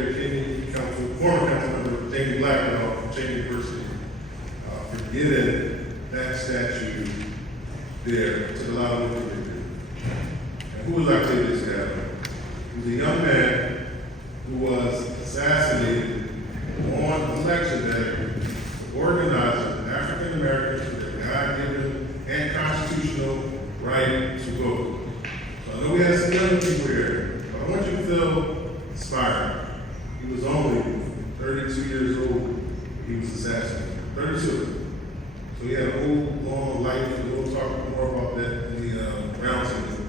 here, Cheney Council, former council member Jamie Blackwell from Cheney University, for getting that statue there. It took a lot of work to do. And who was Octavius Gathering? He was a young man who was assassinated on election day, organizing African Americans with their God-given and constitutional right to vote. So I know we have some young people here, but I want you to feel inspired. He was only 32 years old when he was assassinated. 32. So he had a whole long life, and we'll talk more about that in the roundtable.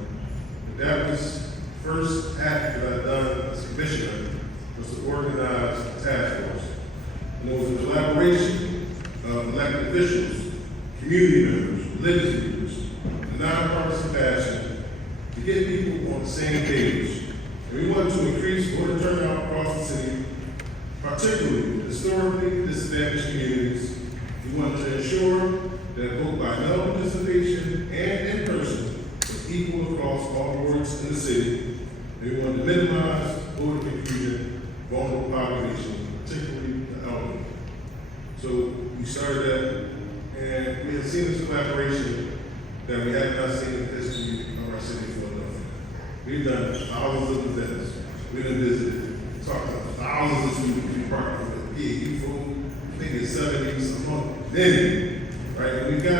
But that was the first act that I've done as commissioner, was to organize a task force. And it was a collaboration of elected officials, community members, religious leaders, in a nonpartisan fashion to get people on the same page. And we wanted to increase voter turnout across the city, particularly historically disadvantaged communities. We wanted to ensure that vote by mail participation and in person was equal across all wards in the city. And we wanted to minimize voter confusion, vulnerable population, particularly the elderly. So we started that, and we have seen this collaboration that we have not seen in the history of our city of Philadelphia. We've done thousands of events. We've been visited, talked to thousands of students we partner with. You vote, I think it's 70 some month. Then, right, and we've got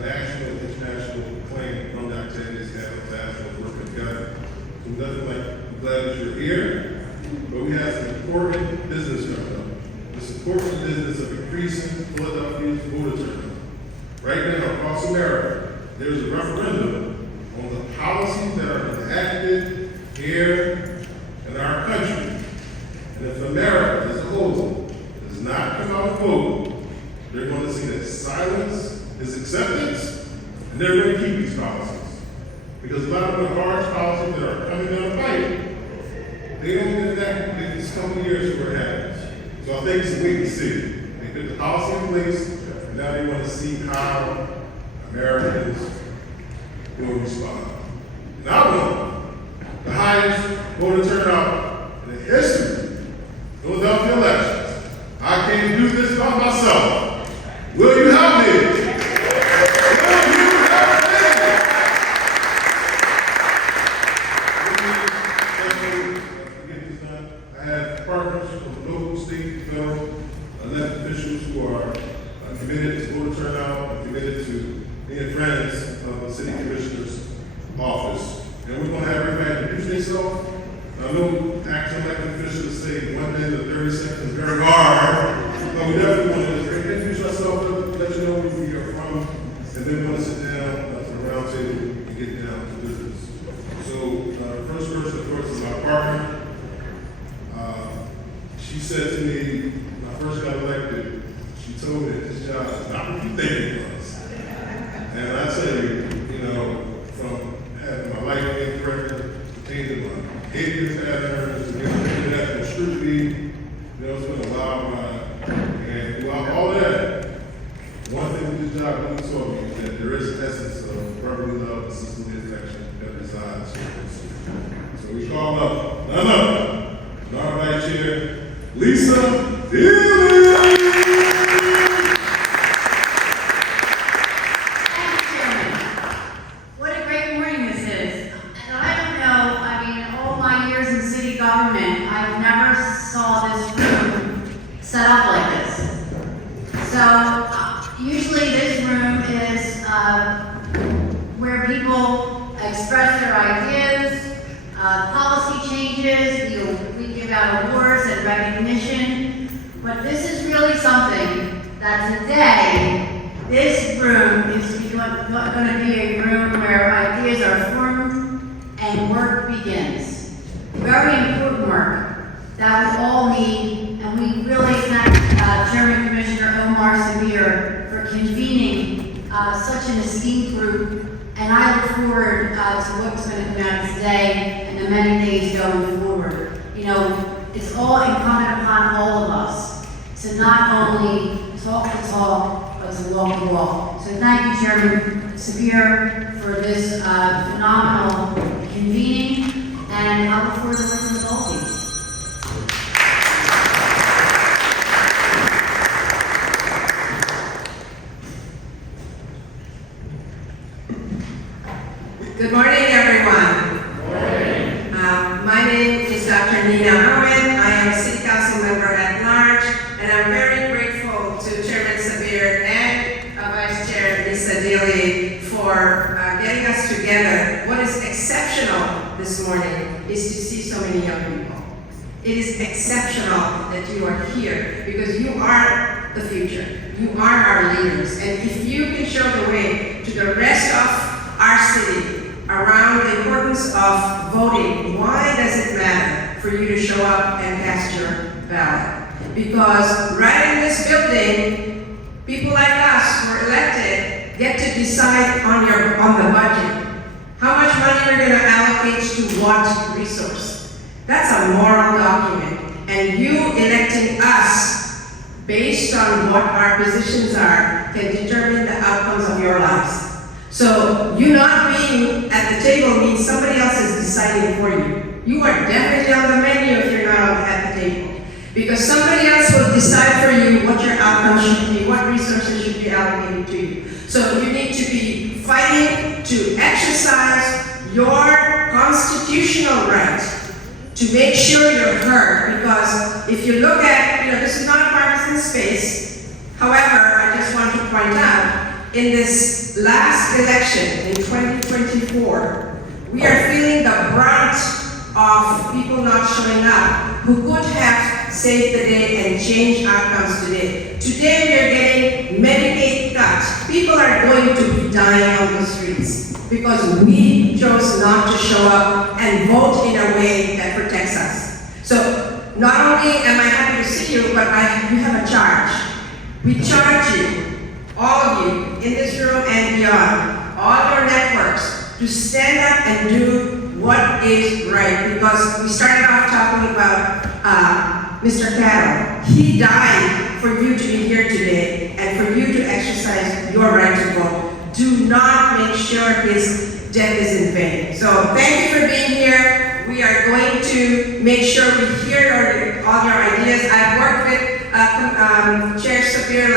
national and international acclaim from the Octavius Gathering Task Force working together. So we're definitely glad that you're here, but we have some important business coming up. This important business of increasing Philadelphia's voter turnout. Right now, across America, there's a referendum on the policies that are enacted here in our country. And if America as a whole does not come out and vote, they're going to see that silence is acceptance, and they're going to keep these policies. Because a lot of the harsh policies that are coming down the pipe, they don't get enacted in these couple of years before it happens. So I think it's a wait and see. They put the policy in place, and now they want to see how Americans will respond. And I want the highest voter turnout in the history of Philadelphia elections. I can't do this by myself. Will you help me? Will you help me? I have partners from local, state, federal, elected officials who are committed to voter turnout and committed to being friends of the city commissioner's office. And we're going to have everybody introduce themselves. I know actual elected officials say 1 minute and 30 seconds is very hard, but we definitely want to introduce ourselves, let you know where we are from, and then we want to sit down at the round table and get down to business. So the first person, of course, is my partner. She said to me, when I first got elected, she told me that this job is not what you think it was. And I tell you, you know, from having my life being corrected, changing my behavior patterns, to getting that scrutiny, you know, it's been a wild ride. And throughout all that, one thing with this job really taught me is that there is an essence of brotherly love and sisterly affection that resides here. So we call up none other than our vice chair, Lisa Dillon. Government, I've never saw this room set up like this. So usually this room is where people express their ideas, policy changes, we give out awards and recognition, but this is really something that today, this room is going to be a room where ideas are formed and work begins. Very important work that we all need, and we really thank Chairman Commissioner Omar Sabir for convening such an esteemed group, and I look forward to what's going to come out today and the many days going forward. You know, it's all incumbent upon all of us to not only talk the talk, but to walk the walk. So thank you, Chairman Sabir, for this phenomenal convening. And I look forward to working with all of you. It is exceptional that you are here because you are the future. You are our leaders. And if you can show the way to the rest of our city around the importance of voting, why does it matter for you to show up and cast your ballot? Because right in this building, people like us who are elected get to decide on the budget. How much money we're going to allocate to what resource. That's a moral document. And you electing us based on what our positions are can determine the outcomes of your lives. So you not being at the table means somebody else is deciding for you. You are definitely on the menu if you're not at the table. Because somebody else will decide for you what your outcome should be, what resources should be allocated to you. So you need to be fighting to exercise your constitutional right to make sure you're heard. Because if you look at, this is not a partisan space. However, I just want to point out, in this last election in 2024, we are feeling the brunt of people not showing up who could have saved the day and changed outcomes today. Today we are getting Medicaid cuts. People are going to be dying on the streets because we chose not to show up and vote in a way that protects us. So not only am I happy to see you, but you have a charge. We charge you, all of you in this room and beyond, all your networks, to stand up and do what is right. Because we started off talking about Mr. Cattle. He died for you to be here today and for you to exercise your right to vote. Do not make sure his death is in vain. So thank you for being here. We are going to make sure we hear all your ideas. I've worked with Chair Sapir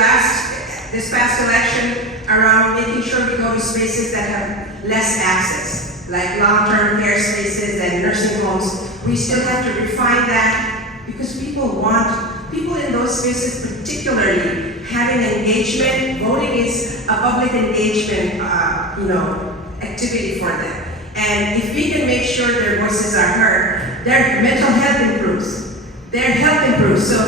this past election around making sure we go to spaces that have less access, like long-term care spaces and nursing homes. We still have to refine that because people in those spaces particularly having engagement. Voting is a public engagement, activity for them. And if we can make sure their voices are heard, their mental health improves. Their health improves. So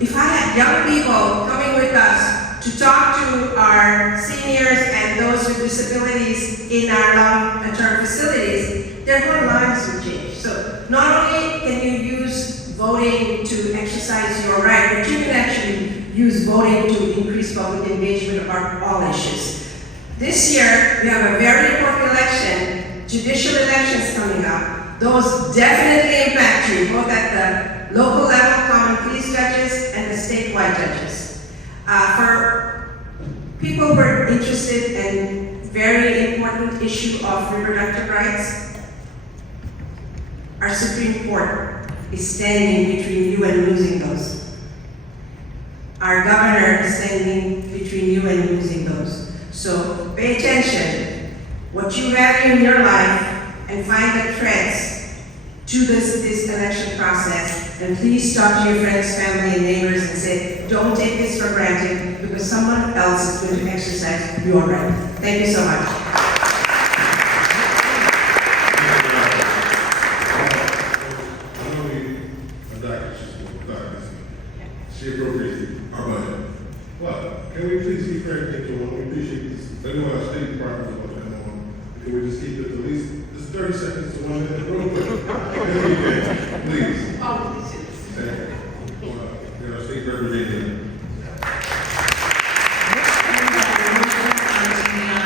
if I had young people coming with us to talk to our seniors and those with disabilities in our long-term facilities, their whole lives would change. So not only can you use voting to exercise your right, but you can actually use voting to increase public engagement about all issues. This year, we have a very important election, judicial elections coming up. Those definitely impact you, both at the local level, common pleas judges, and the statewide judges. For people who are interested in very important issue of reproductive rights, our Supreme Court is standing between you and losing those. Our governor is standing between you and losing those. So pay attention, what you value in your life, and find the threats to this election process. And please talk to your friends, family, and neighbors and say, don't take this for granted because someone else is going to exercise your right. Thank you so much. She appropriated our budget. But can we please keep fair and to one? We appreciate this. If anyone else, State Department is going to come on. Can we just keep it at least 30 seconds to 1 minute? Real quick. Please. Our state representative.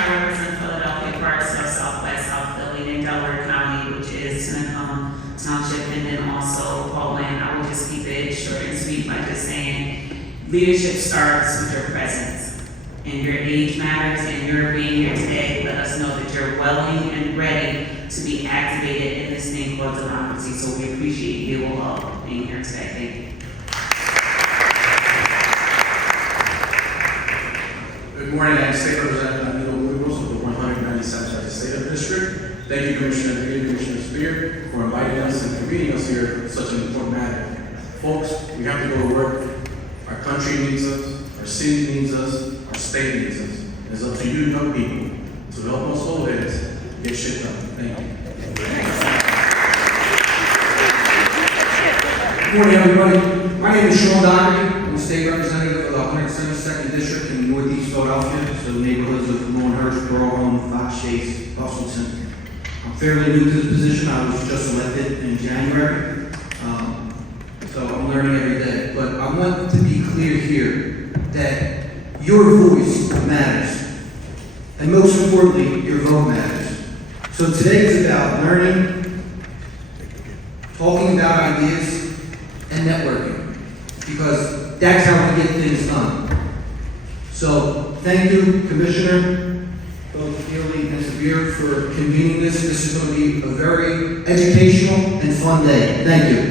I represent Philadelphia parts of Southwest, South Philly, and Delaware County, which is Seneca Township, and then also Portland. I will just keep it short and sweet by just saying leadership starts with your presence. And your age matters, and your being here today let us know that you're willing and ready to be activated in this thing called democracy. So we appreciate you all being here today. Thank you. Good morning, I'm State Representative Danilo Burgos of the 197th Legislative District. Thank you, Commissioner Green and Commissioner Spear, for inviting us and convening us here for such an important matter. Folks, we have to go to work. Our country needs us, our city needs us, our state needs us. It's up to you, young people, to help us hold heads and get shit done. Thank you. Good morning, everybody. My name is Sean Doherty. I'm the state representative of the 172nd District in Northeast Philadelphia, so the neighborhoods of Lawnhurst, Borough, Fox Chase, Bustleton. I'm fairly new to the position. I was just elected in January, so I'm learning every day. But I want to be clear here that your voice matters, and most importantly, your vote matters. So today is about learning, talking about ideas, and networking, because that's how we get things done. So thank you, Commissioner, both Healy and Severe, for convening this. This is going to be a very educational and fun day. Thank you.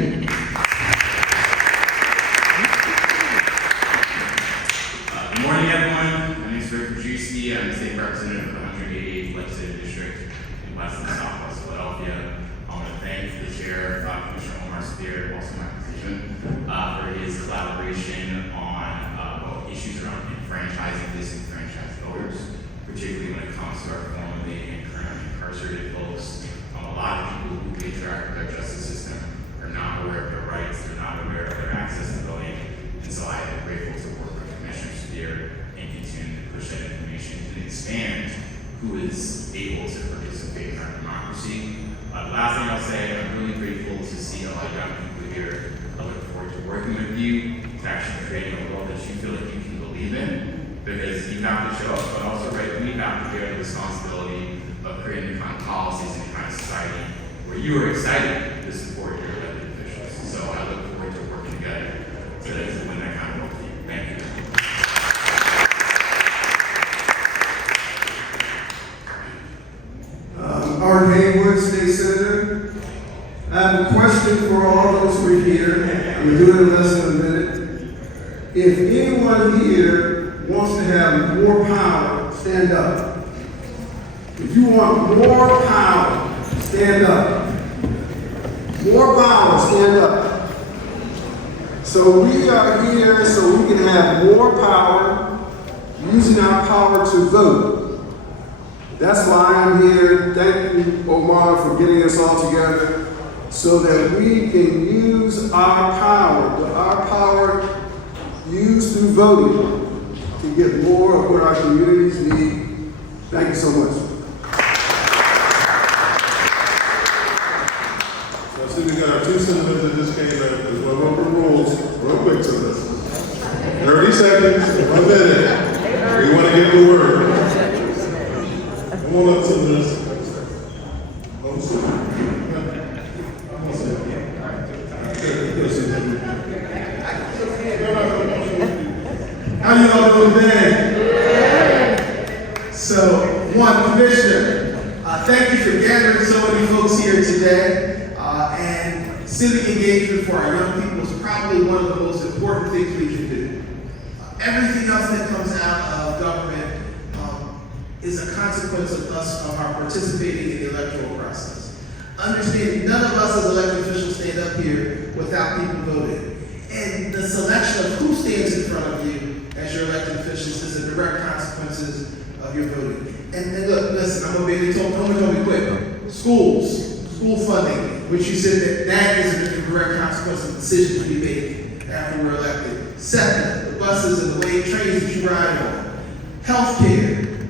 Good morning, everyone. My name is Rick Juicy. I'm the state representative of the 188th Legislative District in West and Southwest Philadelphia. I want to thank the chair, Commissioner Omar Spear, also my position, for his collaboration on both issues around enfranchising disenfranchised voters, particularly when it comes to our formerly and currently incarcerated folks. A lot of people who pay track of their justice system are not aware of their rights, they're not aware of their access to voting, and so I am grateful to work with Commissioner Spear and continue to push that information and expand who is able to participate in our democracy. The last thing I'll say, I'm really grateful to see a lot of young people here. I look forward to working with you, to actually creating a world that you feel like you can believe in, because you have to show up, but also we have to bear the responsibility of creating the kind of policies and the kind of society where you are excited to support your elected officials. So I look forward to working together to win that kind of role for you. Thank you. Art Haywood, State Senator. I have a question for all those who are here. I'm going to do it in less than a minute. If anyone here wants to have more power, stand up. If you want more power, stand up. More power, stand up. So we are here so we can have more power, using our power to vote. That's why I'm here. Thank you, Omar, for getting us all together so that we can use our power used through voting to get more of what our communities need. Thank you so much. So see, we got our two senators that just came in. There's one over the rules, real quick to this. 30 seconds, 1 minute. We want to get the word. Come on up to this. How you all doing today? So, Commissioner, thank you for gathering so many folks here today. And civic engagement for our young people is probably one of the most important things we can do. Everything else that comes out of government is a consequence of our participating in the electoral process. Understanding none of us as elected officials stand up here without people voting. And the selection of who stands in front of you as your elected officials is a direct consequences of your voting. And look, listen, I'm gonna be quick. School funding, which you said that is a direct consequence of decisions we make after we're elected. Second, the buses and the way trains that you ride on. Healthcare,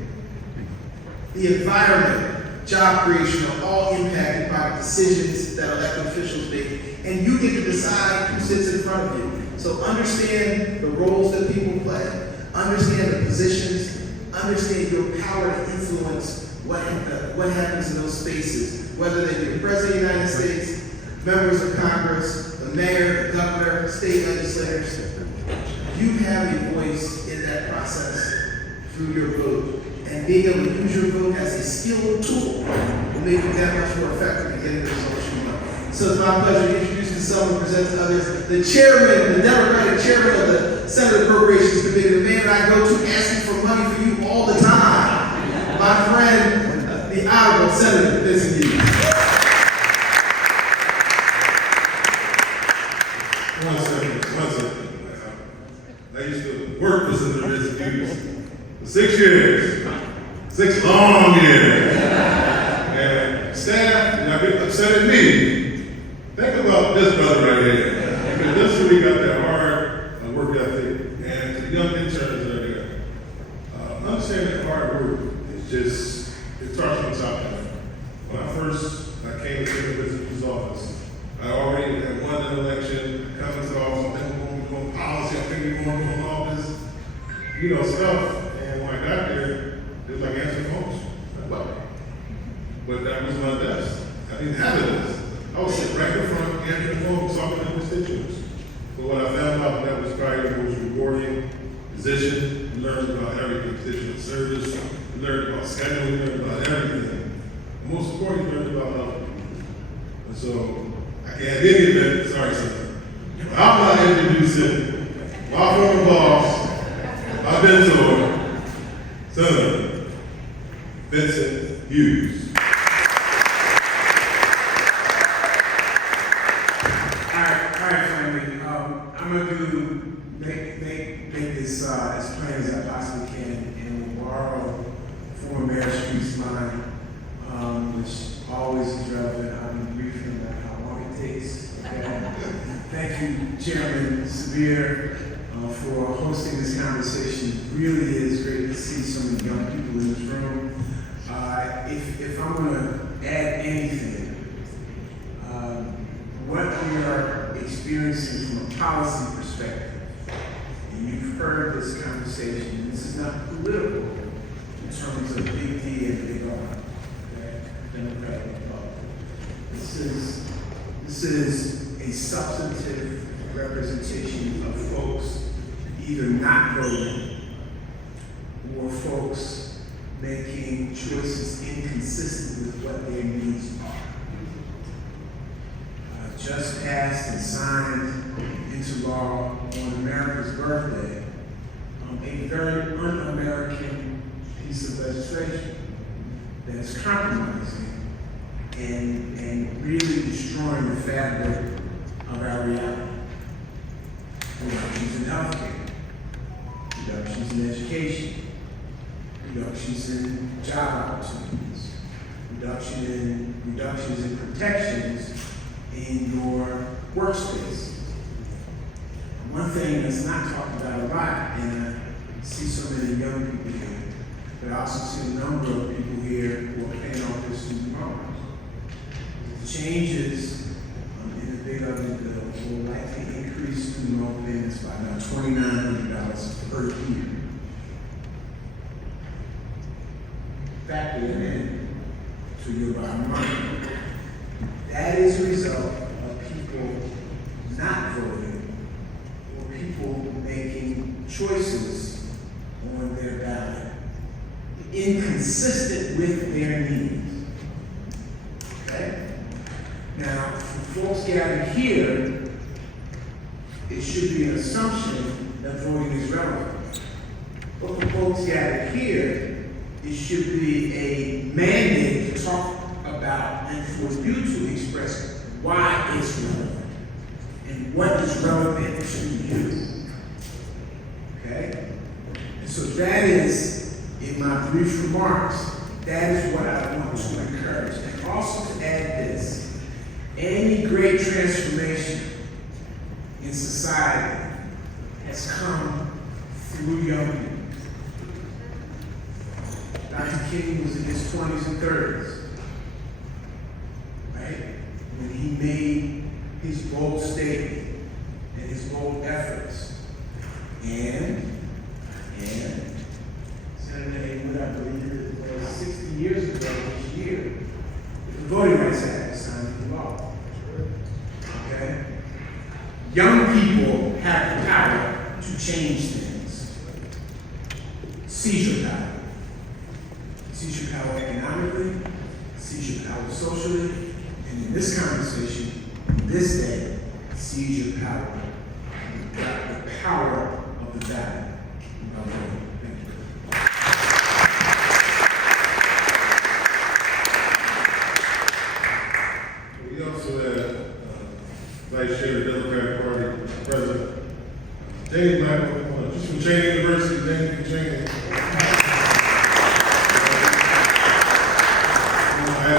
the environment, job creation are all impacted by the decisions that elected officials make. And you get to decide who sits in front of you. So understand the roles that people play, understand the positions, understand your power to influence what happens in those spaces, whether they be the President of the United States, members of Congress, the mayor, the governor, state legislators. You have a voice in that process through your vote. And being able to use your vote as a skilled tool will make you that much more effective in getting the results you want. So it's my pleasure to introduce to some and present to others the chairman, the Democratic chairman of the Senate Appropriations Committee, the man I go to asking for money for you all the time, my friend, the Honorable Senator Vincent Hughes. One second. I used to work for Senator Vincent Hughes for 6 years. 6 long years. And staff, you're not getting upset at me. Think about this brother right here. Because that's really got that hard work ethic, and to the young interns that are there, understand that hard work is just, it starts from the top down. When I came to the business office, I already had won an election, coming to the office, I think we're going to do policy, I think we're going to do all this, stuff. And when I got there, it was like answering phones. But that was my desk. I didn't have a desk. I was sitting right in front, answering the phone, talking to constituents. But what I found out, that was probably the most rewarding position. You learned about everything, constituent service, you learned about scheduling, you learned about everything. And most importantly, you learned about helping people. And so, I can't have any event, sorry, sir. I'm not introducing my former boss, my mentor, Senator Vincent Hughes. All right, family. I'm gonna make this as plain as I possibly can, and we'll borrow former Mayor Street's line, which always is relevant. I'll be brief no matter how long it takes. Okay? Thank you, Chairman Severe, for hosting this conversation. It really is great to see so many young people in this room. If I'm gonna add anything, what we are experiencing from a policy perspective, and you've heard this conversation, this is not political in terms of big D and big R, okay? Democratic Republican. This is a substantive representation of folks either not voting or folks making choices inconsistent with what their needs are. Just passed and signed into law on America's birthday, a very un-American piece of legislation that's compromising and really destroying the fabric of our reality. Reductions in healthcare, reductions in education, reductions in job opportunities, reductions in protections in your workspace. One thing that's not talked about a lot, and I see so many young people here, but I also see a number of people here who are paying off their student loans. The changes in the big ugly bill will likely increase student loan payments by about $2,900 per year. Factor that in to your bottom line. That is a result of people not voting or people making choices on their ballot inconsistent with their needs. Okay? Now, for folks gathered here, it should be an assumption that voting is relevant. But for folks gathered here, it should be a mandate to talk about and for you to express why it's relevant and what is relevant to you. Okay? And so that is, in my brief remarks, that is what I want to encourage. And also to add this, any great transformation in society has come through young people. Dr. King was in his 20s and 30s. When he made his bold statement and his bold efforts. And Senator Haywood, I believe it was 60 years ago this year, the Voting Rights Act was signed into law. Okay? Young people have the power to change things. Seize your power. Seize your power economically, seize your power socially, and in this conversation, this day, seize your power, the power of the ballot. Thank you. We also had Vice Chair of the Democratic Party, President James Michael, just from Cheney University, James from Cheney. I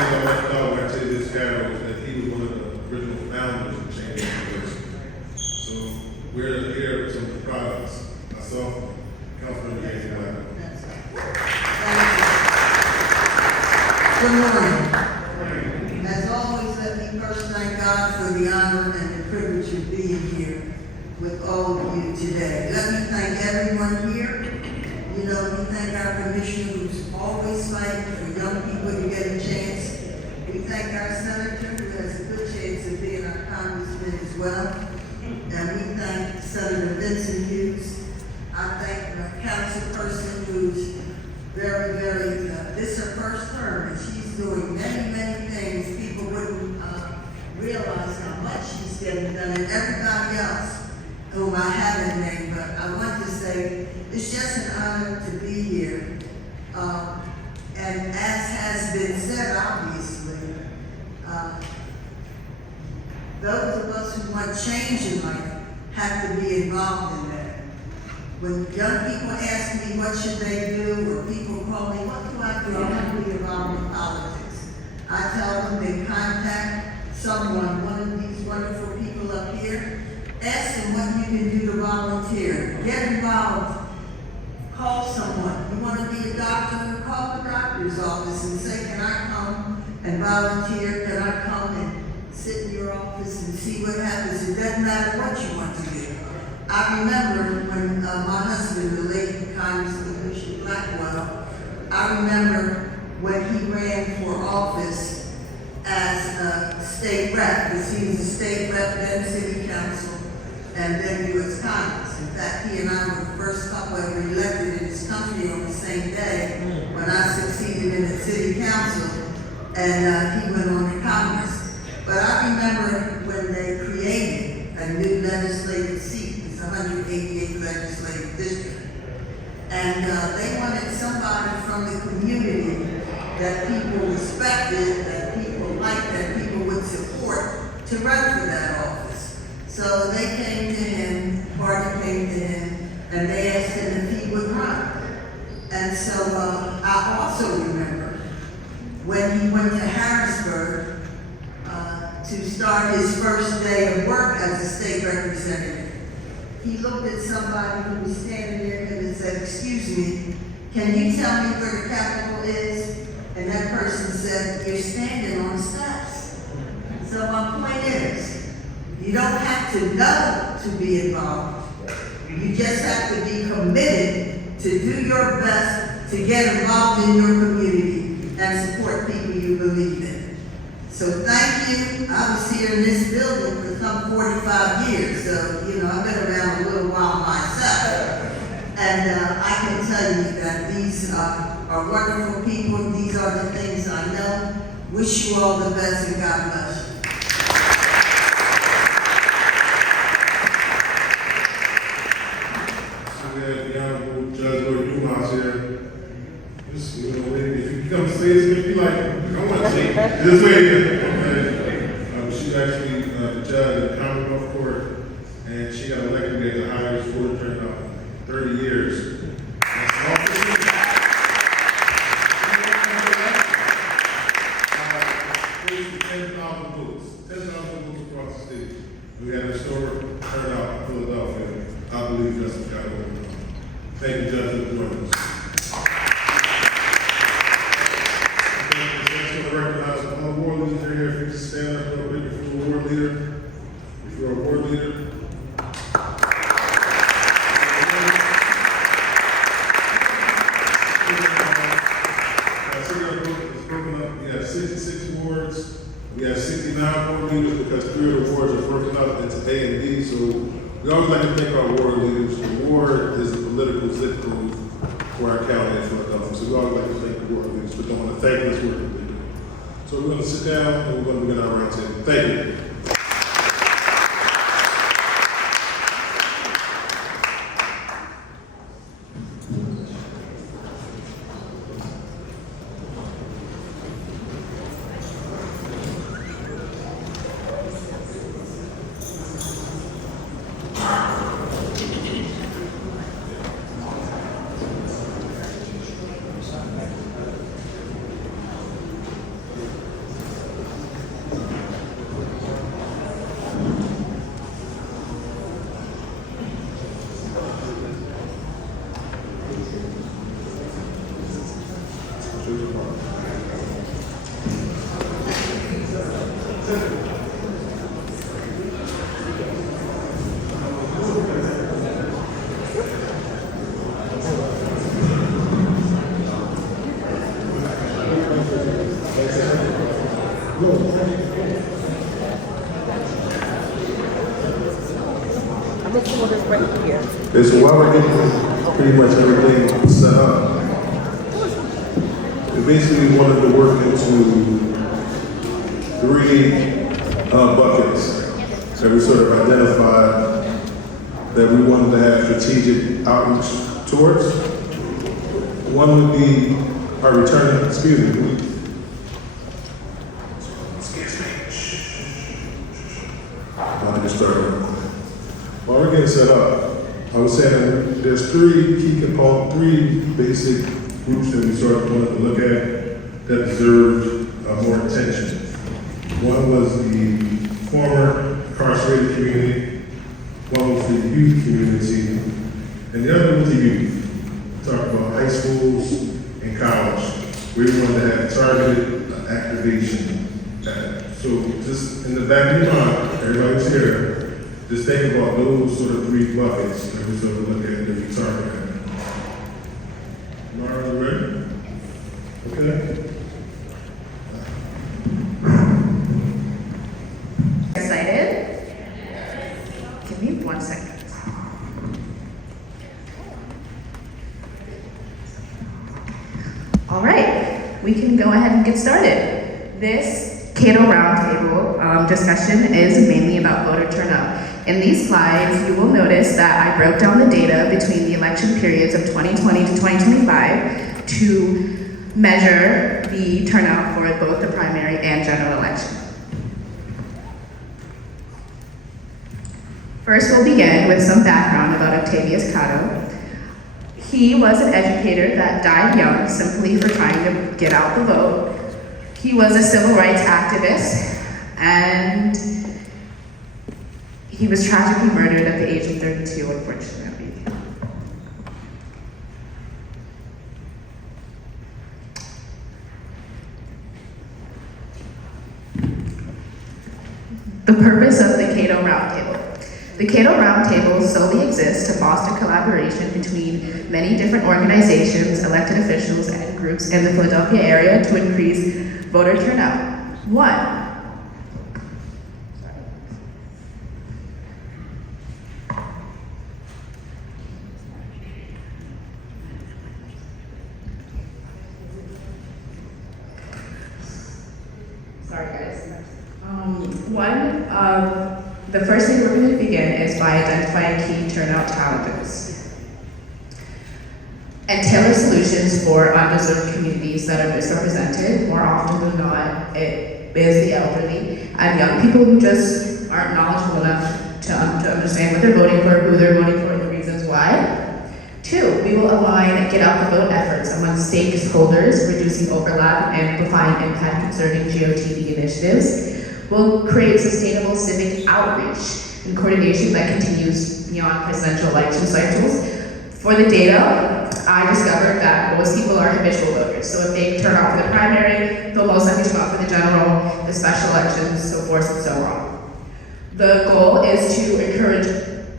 thought when I say this guy was that he was one of the original founders of Cheney University. myself, Councilman James Black. Good morning. As always, let me first thank God for the honor and the privilege of being here with all of you today. Let me thank everyone here. You know, we thank our commissioner who's always fighting for young people to get a chance. We thank our senator who has a good chance of being our congressman as well. And we thank Senator Vincent Hughes. I thank the council person who's very, this is her first term, and she's doing many, many things. People wouldn't realize how much she's getting done, and everybody else whom I haven't named, but I want to say it's just an honor to be here. And as has been said, obviously, those of us who want change in life have to be involved in that. When young people ask me what should they do, or people call me, what do I do? I want to be involved in politics. I tell them they contact someone, one of these wonderful people up here, ask them what you can do to volunteer. Get involved. Call someone. You want to be a doctor? Call the doctor's office and say, can I come and volunteer? Can I come and sit in your office and see what happens? It doesn't matter what you want to do. I remember when my husband, the late Congressman Bishop Blackwell, I remember when he ran for office as a state rep, because he was a state rep, then city council, and then U.S. Congress. In fact, he and I were the first couple ever elected in this country on the same day when I succeeded in the city council, and he went on to Congress. But I remember when they created a new legislative seat, it's 188th legislative district, and they wanted somebody from the community that people respected, that people liked, that people would support to run for that office. So they came to him, party came to him, and they asked him if he would run. And so I also remember when he went to Harrisburg to start his first day of work as a state representative. He looked at somebody who was standing there and said, excuse me, can you tell me where the Capitol is? And that person said, you're standing on the steps. So my point is, you don't have to know to be involved. You just have to be committed to do your best to get involved in your community and support people you believe in. So thank you. I was here in this building for some 45 years, so I've been around a little while myself. And I can tell you that these are wonderful people. These are the things I know. Wish you all the best and God bless you. So we have the Honorable Judge Lloyd Dumas here. Just, if you come say this, if you like, I want to say this way. She's actually the judge at the Commonwealth Court, and she got elected as the highest voter turnout in 30 years. That's all for you. 10,000 votes. 10,000 votes across the state. We had a historic turnout in Philadelphia. I believe Justice got over. Thank you, Judge, for joining us. Next, to recognize all award leaders here. If you can stand up real quick, if you're an award leader. If you're an award leader. We have 66 awards. We have 69 award leaders because 3 of the awards are broken up into A and B. So we always like to thank our award leaders. The award is a political zip code for our county in Philadelphia. So we always like to thank the award leaders, but don't want to thank this work that they do. So we're going to sit down and we're going to begin our roundtable. Thank you. Okay, so while we're getting pretty much everything set up, we basically wanted to work into 3 buckets that we sort of identified that we wanted to have strategic outreach towards. One would be our returning, excuse me. I'll get started. While we're getting set up, I was saying there's 3 key components, 3 basic groups that we sort of wanted to look at that deserved more attention. One was the former incarcerated community, one was the youth community, and the other was the youth. Talk about high schools and college. We wanted to have targeted activation. So just in the back of your mind, everybody's here, just think about those sort of 3 buckets that we sort of look at that we target. Mara, you ready? Okay. Excited? Give me 1 second. All right, we can go ahead and get started. This Cato Roundtable discussion is mainly about voter turnout. In these slides, you will notice that I broke down the data between the election periods of 2020 to 2025 to measure the turnout for both the primary and general election. First, we'll begin with some background about Octavius Cato. He was an educator that died young simply for trying to get out the vote. He was a civil rights activist, and he was tragically murdered at the age of 32, unfortunately. The purpose of the Cato Roundtable. The Cato Roundtable solely exists to foster collaboration between many different organizations, elected officials, and groups in the Philadelphia area to increase voter turnout. 1. Sorry, guys. The first thing we're going to begin is by identifying key turnout challenges and tailor solutions for underserved communities that are misrepresented. More often than not, it is the elderly and young people who just aren't knowledgeable enough to understand what they're voting for, who they're voting for, and the reasons why. 2, we will align get out the vote efforts among stakeholders, reducing overlap and amplifying impact concerning GOTV initiatives. We'll create sustainable civic outreach and coordination that continues beyond presidential election cycles. For the data, I discovered that most people are habitual voters. So if they turn out for the primary, they'll most likely turn out for the general, the special elections, so forth and so on. The goal is to encourage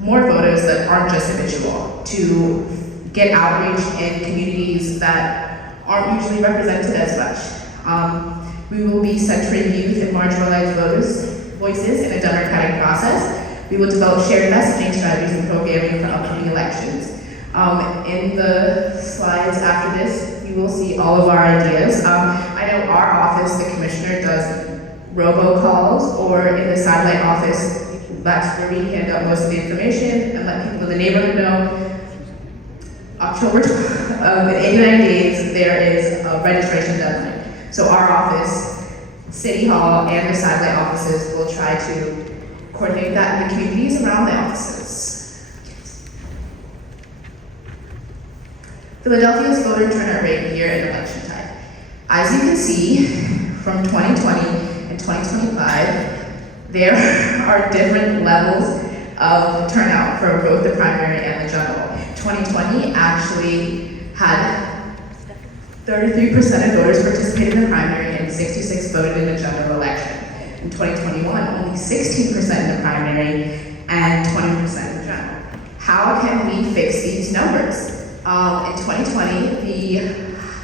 more voters that aren't just habitual, to get outreach in communities that aren't usually represented as much. We will be centering youth and marginalized voices in a democratic process. We will develop shared messaging strategies and programming for upcoming elections. In the slides after this, you will see all of our ideas. I know our office, the commissioner, does robocalls, or in the satellite office, that's where we hand out most of the information and let people in the neighborhood know. October, in 89 days, there is a registration deadline. So our office, City Hall, and the satellite offices will try to coordinate that in the communities around the offices. Philadelphia's voter turnout rate year in election time. As you can see, from 2020 and 2025, there are different levels of turnout for both the primary and the general. 2020 actually had 33% of voters participated in the primary and 66% voted in the general election. In 2021, only 16% in the primary and 20% in the general. How can we fix these numbers? In 2020, the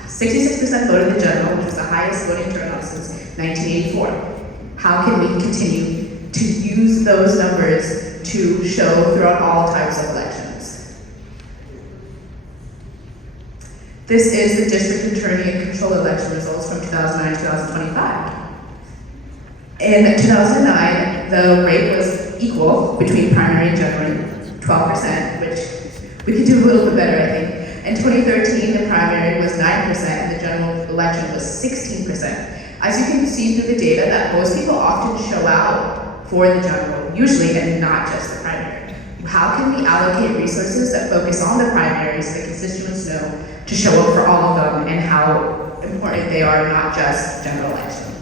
66% voted in the general, which was the highest voting turnout since 1984. How can we continue to use those numbers to show throughout all types of elections? This is the district attorney and control election results from 2009-2025. In 2009, the rate was equal between primary and general, 12%, which we could do a little bit better, I think. In 2013, the primary was 9% and the general election was 16%. As you can see through the data, that most people often show out for the general, usually, and not just the primary. How can we allocate resources that focus on the primaries so the constituents know to show up for all of them and how important they are, not just general election?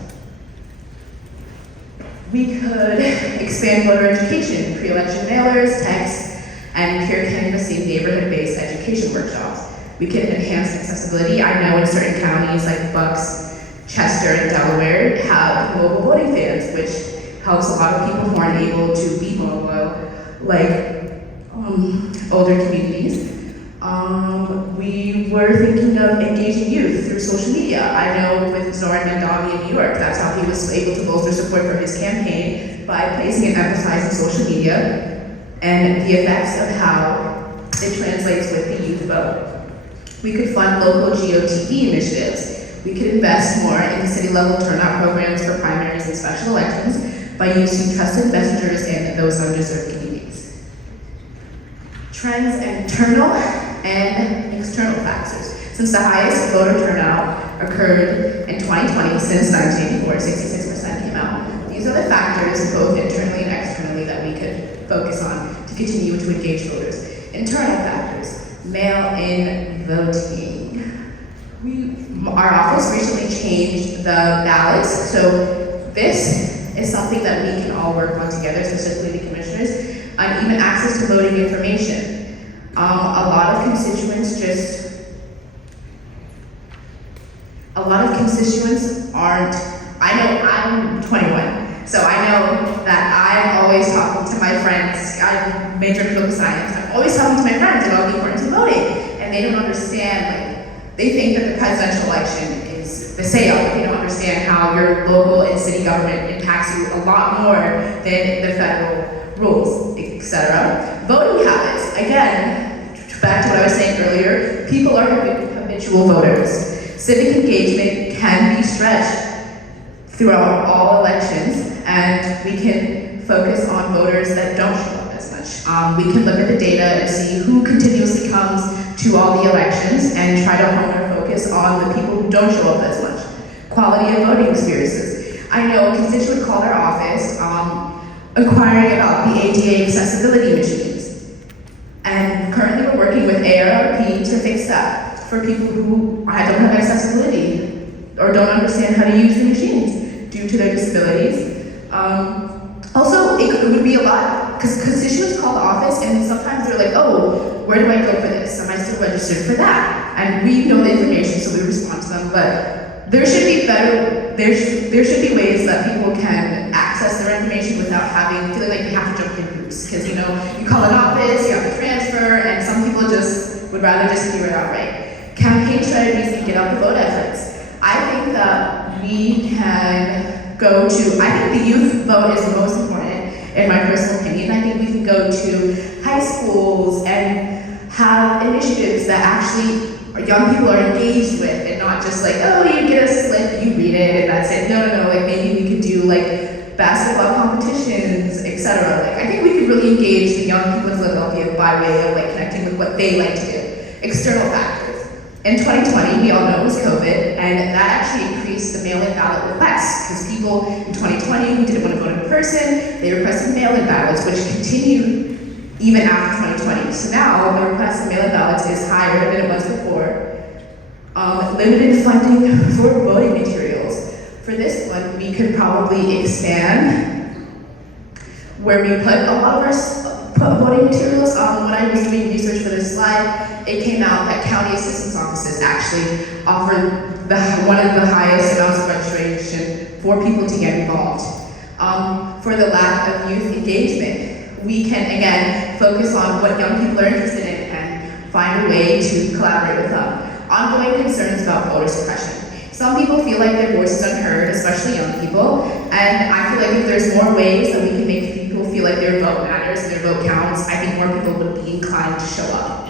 We could expand voter education, pre-election mailers, texts, and peer canvassing neighborhood-based education workshops. We can enhance accessibility. I know in certain counties like Bucks, Chester, and Delaware have mobile voting vans, which helps a lot of people who aren't able to be mobile, like older communities. We were thinking of engaging youth through social media. I know with Zoran Mandavi in New York, that's how he was able to bolster support for his campaign, by placing and emphasizing social media and the effects of how it translates with the youth vote. We could fund local GOTV initiatives. We could invest more in the city level turnout programs for primaries and special elections by using trusted messengers in those undeserved communities. Trends and internal and external factors. Since the highest voter turnout occurred in 2020 since 1984, 66% came out. These are the factors, both internally and externally, that we could focus on to continue to engage voters. Internal factors, mail-in voting. Our office recently changed the ballots, so this is something that we can all work on together, specifically the commissioners, and even access to voting information. A lot of constituents aren't, I know I'm 21, so I know that I'm always talking to my friends. I major in political science. I'm always talking to my friends about the importance of voting, and they don't understand, they think that the presidential election is the sale. They don't understand how your local and city government impacts you a lot more than the federal rules, etc. Voting habits, again, back to what I was saying earlier, people are habitual voters. Civic engagement can be stretched throughout all elections, and we can focus on voters that don't show up as much. We can look at the data and see who continuously comes to all the elections and try to hone our focus on the people who don't show up as much. Quality of voting experiences. I know a constituent called our office inquiring about the ADA accessibility machines. And currently we're working with ARP to fix that for people who don't have accessibility or don't understand how to use the machines due to their disabilities. Also, it would be a lot, because constituents call the office and sometimes they're like, oh, where do I go for this? Am I still registered for that? And we know the information, so we respond to them, but there should be there should be ways that people can access their information without feeling like they have to jump in groups. Because, you call an office, you have to transfer, and some people just would rather just hear it outright. Campaign strategies and get out the vote efforts. I think that we can go to, I think the youth vote is the most important, in my personal opinion. I think we can go to high schools and have initiatives that actually young people are engaged with, and not just like, oh, you get a slip, you read it, and that's it. No, maybe we could do basketball competitions, etc. I think we could really engage the young people in Philadelphia by way of connecting with what they like to do. External factors. In 2020, we all know it was COVID, and that actually increased the mail-in ballot requests, because people in 2020 who didn't want to vote in person, they requested mail-in ballots, which continued even after 2020. So now the request of mail-in ballots is higher than it was before. Limited funding for voting materials. For this one, we could probably expand where we put a lot of our voting materials. When I was doing research for this slide, it came out that county assistance offices actually offer one of the highest amounts of registration for people to get involved. For the lack of youth engagement, we can, again, focus on what young people are interested in and find a way to collaborate with them. Ongoing concerns about voter suppression. Some people feel like their voice is unheard, especially young people, and I feel like if there's more ways that we can make people feel like their vote matters and their vote counts, I think more people would be inclined to show up.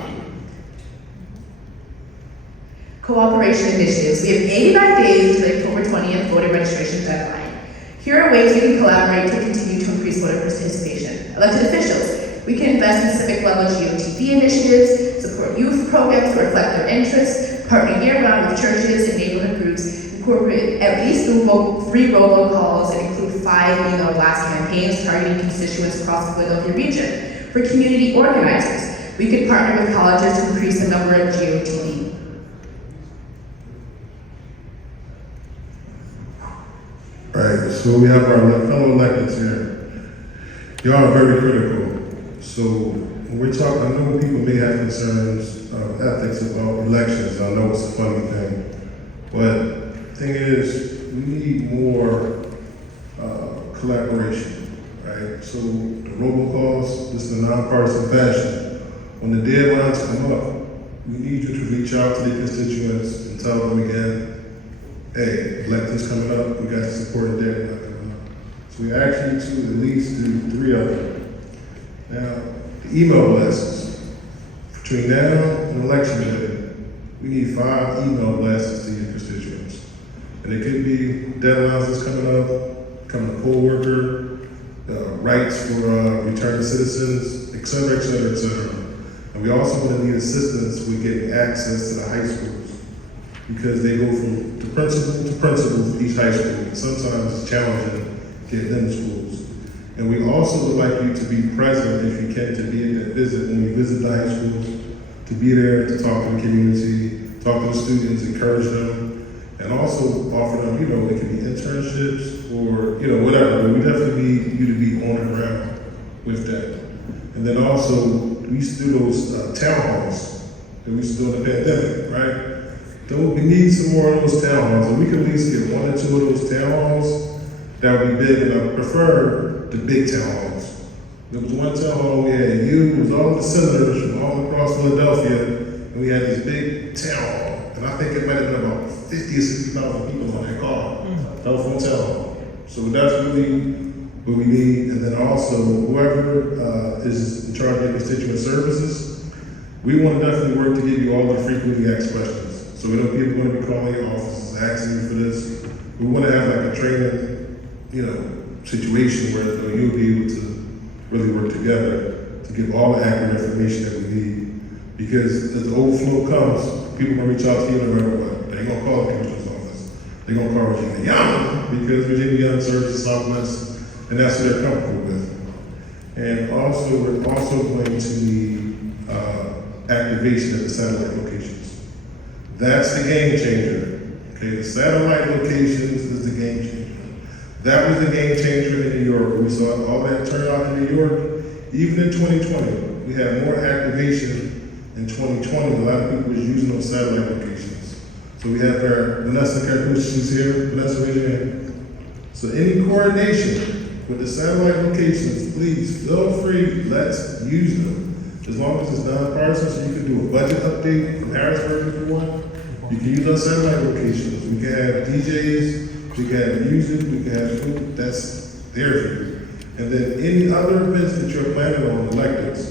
Cooperation initiatives. We have 85 days to the October 20th voter registration deadline. Here are ways we can collaborate to continue to increase voter participation. Elected officials. We can invest in civic level GOTV initiatives, support youth programs to reflect their interests, partner year-round with churches and neighborhood groups, incorporate at least 3 robocalls, and include 5 email blast campaigns targeting constituents across the Philadelphia region. For community organizers, we could partner with colleges to increase the number of GOTV. Right, so we have our fellow electeds here. Y'all are very critical. So when we're talking, I know people may have concerns of ethics about elections. I know it's a funny thing. But the thing is, we need more collaboration, right? So the robocalls, this is a nonpartisan fashion. When the deadlines come up, we need you to reach out to the constituents and tell them again, hey, elections coming up, we got to support a deadline coming up. So we ask you to at least do 3 of them. Now, the email blasts. Between now and election day, we need 5 email blasts to your constituents. And it could be deadlines that's coming up, becoming a poll worker, rights for returning citizens, et cetera, et cetera, et cetera. And we also going to need assistance with getting access to the high schools, because they go from the principal to principal for each high school. And sometimes it's challenging getting into schools. And we also would like you to be present, if you can, to be at that visit when we visit the high schools, to be there to talk to the community, talk to the students, encourage them, and also offer them, it can be internships or, whatever. But we definitely need you to be on the ground with that. And then also, we used to do those town halls that we used to do in the pandemic, right? We need some more of those town halls, and we can at least get 1 or 2 of those town halls that would be big, and I prefer the big town halls. There was one town hall we had, it was all the senators from all across Philadelphia, and we had this big town hall, and I think it might have been about 50 or 60,000 people on that call, telephone town hall. So that's really what we need, and then also whoever is in charge of your constituent services, we want to definitely work to give you all the frequently asked questions. So we know people are going to be calling your offices, asking you for this. We want to have like a training, situation where you'll be able to really work together to give all the accurate information that we need. Because as the overflow comes, people are going to reach out to you no matter what. They ain't going to call the commissioner's office. They're going to call Virginia Young, because Virginia Young serves the Southwest, and that's what they're comfortable with. And also, we're also going to need activation at the satellite locations. That's the game changer. Okay, the satellite locations is the game changer. That was the game changer in New York. We saw all that turnout in New York. Even in 2020, we had more activation in 2020. A lot of people was using those satellite locations. So we have our Vanessa Carpucci, she's here. Vanessa, raise your hand. So any coordination with the satellite locations, please feel free. Let's use them. As long as it's nonpartisan, so you can do a budget update from Harrisburg if you want. You can use our satellite locations. We can have DJs. We can have music, we can have food, that's there for you. And then any other events that you're planning on, electeds,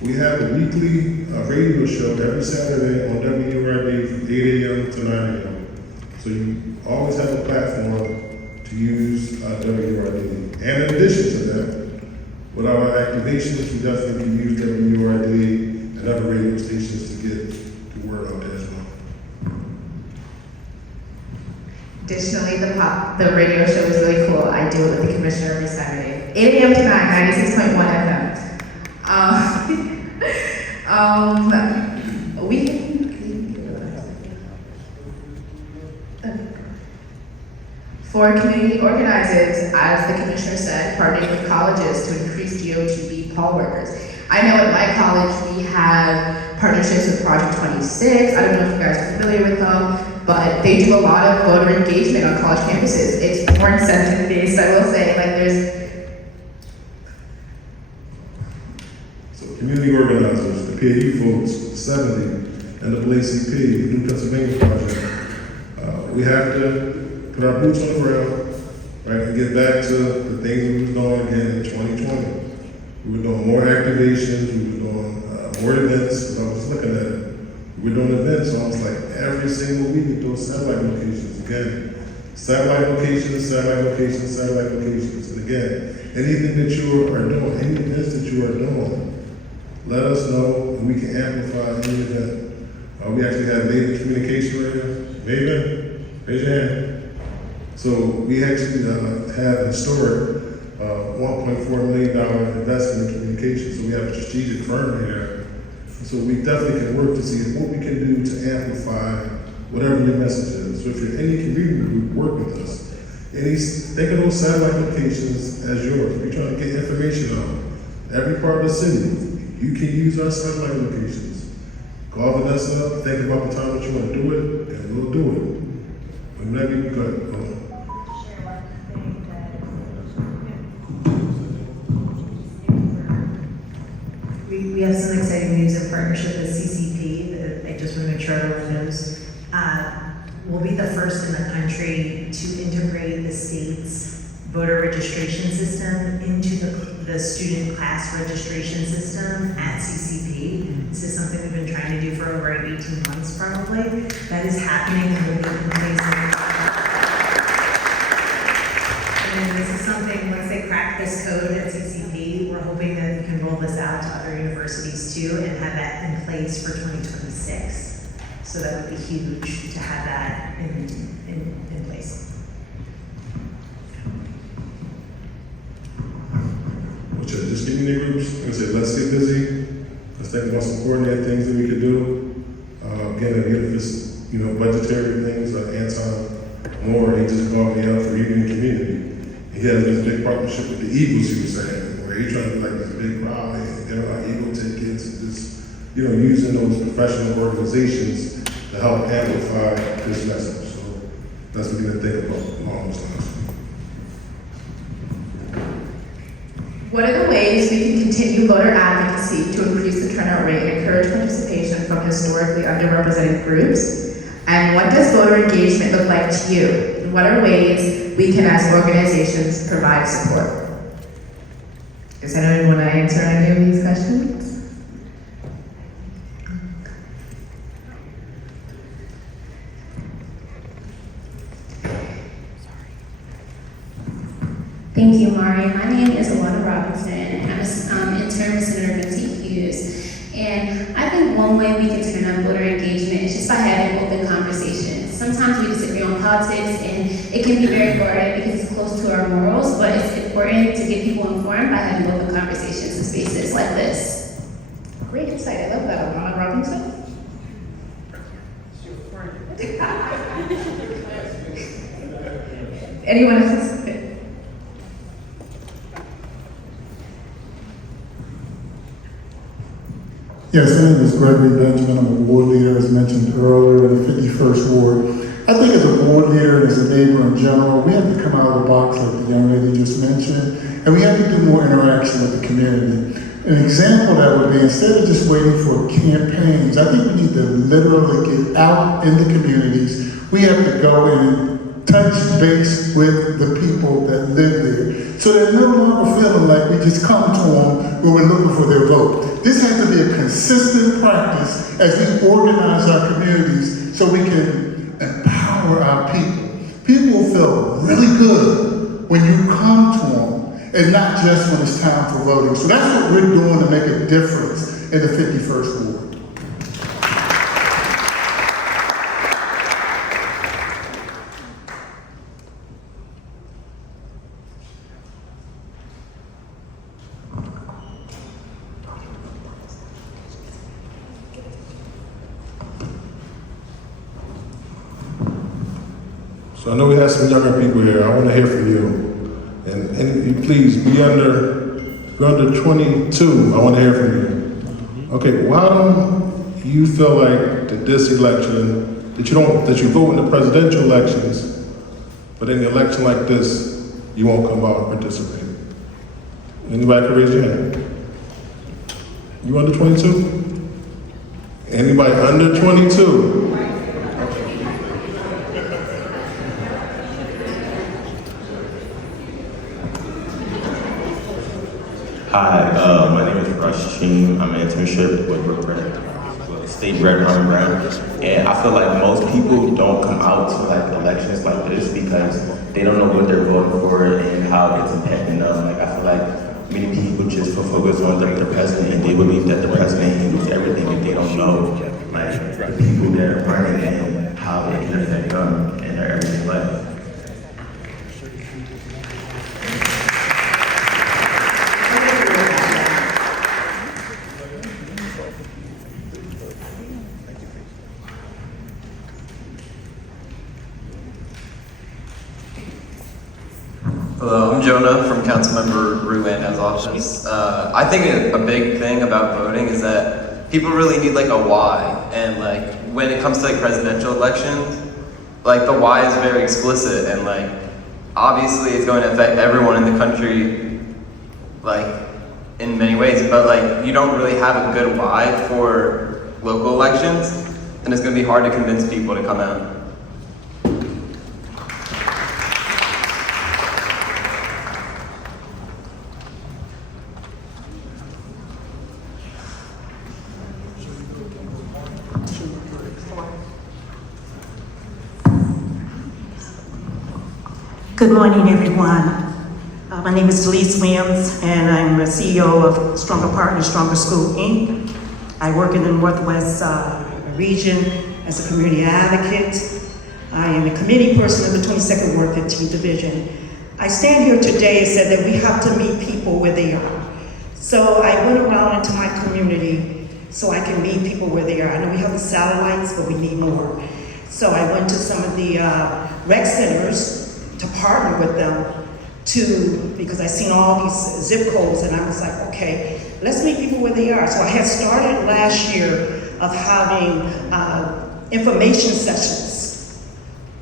we have a weekly radio show every Saturday on WURD from 8 a.m. to 9 a.m. So you always have a platform to use WURD. And in addition to that, with our activations, we definitely can use WURD and other radio stations to get the word out there as well. Additionally, the radio show is really cool. I do it with the commissioner every Saturday. 8 a.m. to 9, 96.1 FM. For community organizers, as the commissioner said, partnering with colleges to increase GOTV poll workers. I know at my college we have partnerships with Project 26. I don't know if you guys are familiar with them, but they do a lot of voter engagement on college campuses. It's more incentive based, I will say. So community organizers, the PAU folks, 70, and the NAACP, the New Pennsylvania Project, we have to put our boots on the ground, right, and get back to the things we was doing again in 2020. We were doing more activations, we were doing more events, because I was looking at it. We were doing events almost like every single week at those satellite locations. Again, satellite locations, satellite locations, satellite locations. And again, anything that you are doing, any events that you are doing, let us know and we can amplify any event. We actually have Maven Communication right here. Maven, raise your hand. So we actually have a historic $1.4 million investment in communication. So we have a strategic firm here. So we definitely can work to see what we can do to amplify whatever your message is. So if you're in any community group, work with us. Think of those satellite locations as yours. We're trying to get information out. Every part of the city, you can use our satellite locations. Call Vanessa, think about the time that you want to do it, and we'll do it. Whenever you go ahead. We have some exciting news in partnership with CCP that I just want to make sure everyone knows. We'll be the first in the country to integrate the state's voter registration system into the student class registration system at CCP. This is something we've been trying to do for over 18 months probably. That is happening and will be in place. And this is something, once they crack this code at CCP, we're hoping that we can roll this out to other universities too and have that in place for 2026. So that would be huge to have that in place. Just community groups, like I said, let's get busy. Let's think about some coordinated things that we could do. Again, if it's, budgetary things like Anton Moore, he just called me out for Union Community. He has this big partnership with the Eagles, he was saying, where he's trying to do like this big rally and get like Eagle tickets and just, using those professional organizations to help amplify this message. So that's what we're gonna think about along those lines. What are the ways we can continue voter advocacy to increase the turnout rate and encourage participation from historically underrepresented groups? And what does voter engagement look like to you? And what are ways we can, as organizations, provide support? Does anyone want to answer any of these questions? Thank you, Mari. My name is Alana Robinson, and I'm an intern with Senator Vincent Hughes. And I think one way we can turn up voter engagement is just by having open conversations. Sometimes we disagree on politics, and it can be very boring because it's close to our morals, but it's important to get people informed by having open conversations in spaces like this. Great insight. I love that, Alana Robinson. Anyone else? Yes, my name is Gregory Benjamin. I'm a ward leader, as mentioned earlier, in the 51st Ward. I think as a ward leader and as a neighbor in general, we have to come out of the box like the young lady just mentioned, and we have to do more interaction with the community. An example of that would be, instead of just waiting for campaigns, I think we need to literally get out in the communities. We have to go and touch base with the people that live there, so they're no longer feeling like we just come to them when we're looking for their vote. This has to be a consistent practice as we organize our communities so we can empower our people. People will feel really good when you come to them and not just when it's time for voting. So that's what we're doing to make a difference in the 51st Ward. So I know we have some younger people here. I want to hear from you. And you please be under 22. I want to hear from you. Okay, why don't you feel like that this election, that you vote in the presidential elections, but in an election like this, you won't come out and participate? Anybody can raise your hand. You under 22? Anybody under 22? stream. I'm an internship with State Red Brown Brown. And I feel like most people don't come out to like elections like this because they don't know what they're voting for and how it's impacting them. Like I feel like many people just focus on the president and they believe that the president handles everything and they don't know like the people that are running and how it can affect them in their everyday life. Hello, I'm Jonah from Councilmember Ruan as options. I think a big thing about voting is that people really need like a why, and like when it comes to like presidential elections, like the why is very explicit, and like obviously it's going to affect everyone in the country, like in many ways. But like you don't really have a good why for local elections, and it's going to be hard to convince people to come out. Good morning, everyone. My name is Delise Williams, and I'm the CEO of Stronger Partners, Stronger School, Inc. I work in the Northwest region as a community advocate. I am a committee person of the 22nd Ward 15th Division. I stand here today and said that we have to meet people where they are. So I went around into my community so I can meet people where they are. I know we have the satellites, but we need more. So I went to some of the rec centers to partner with them because I seen all these zip codes and I was like, okay, let's meet people where they are. So I had started last year of having information sessions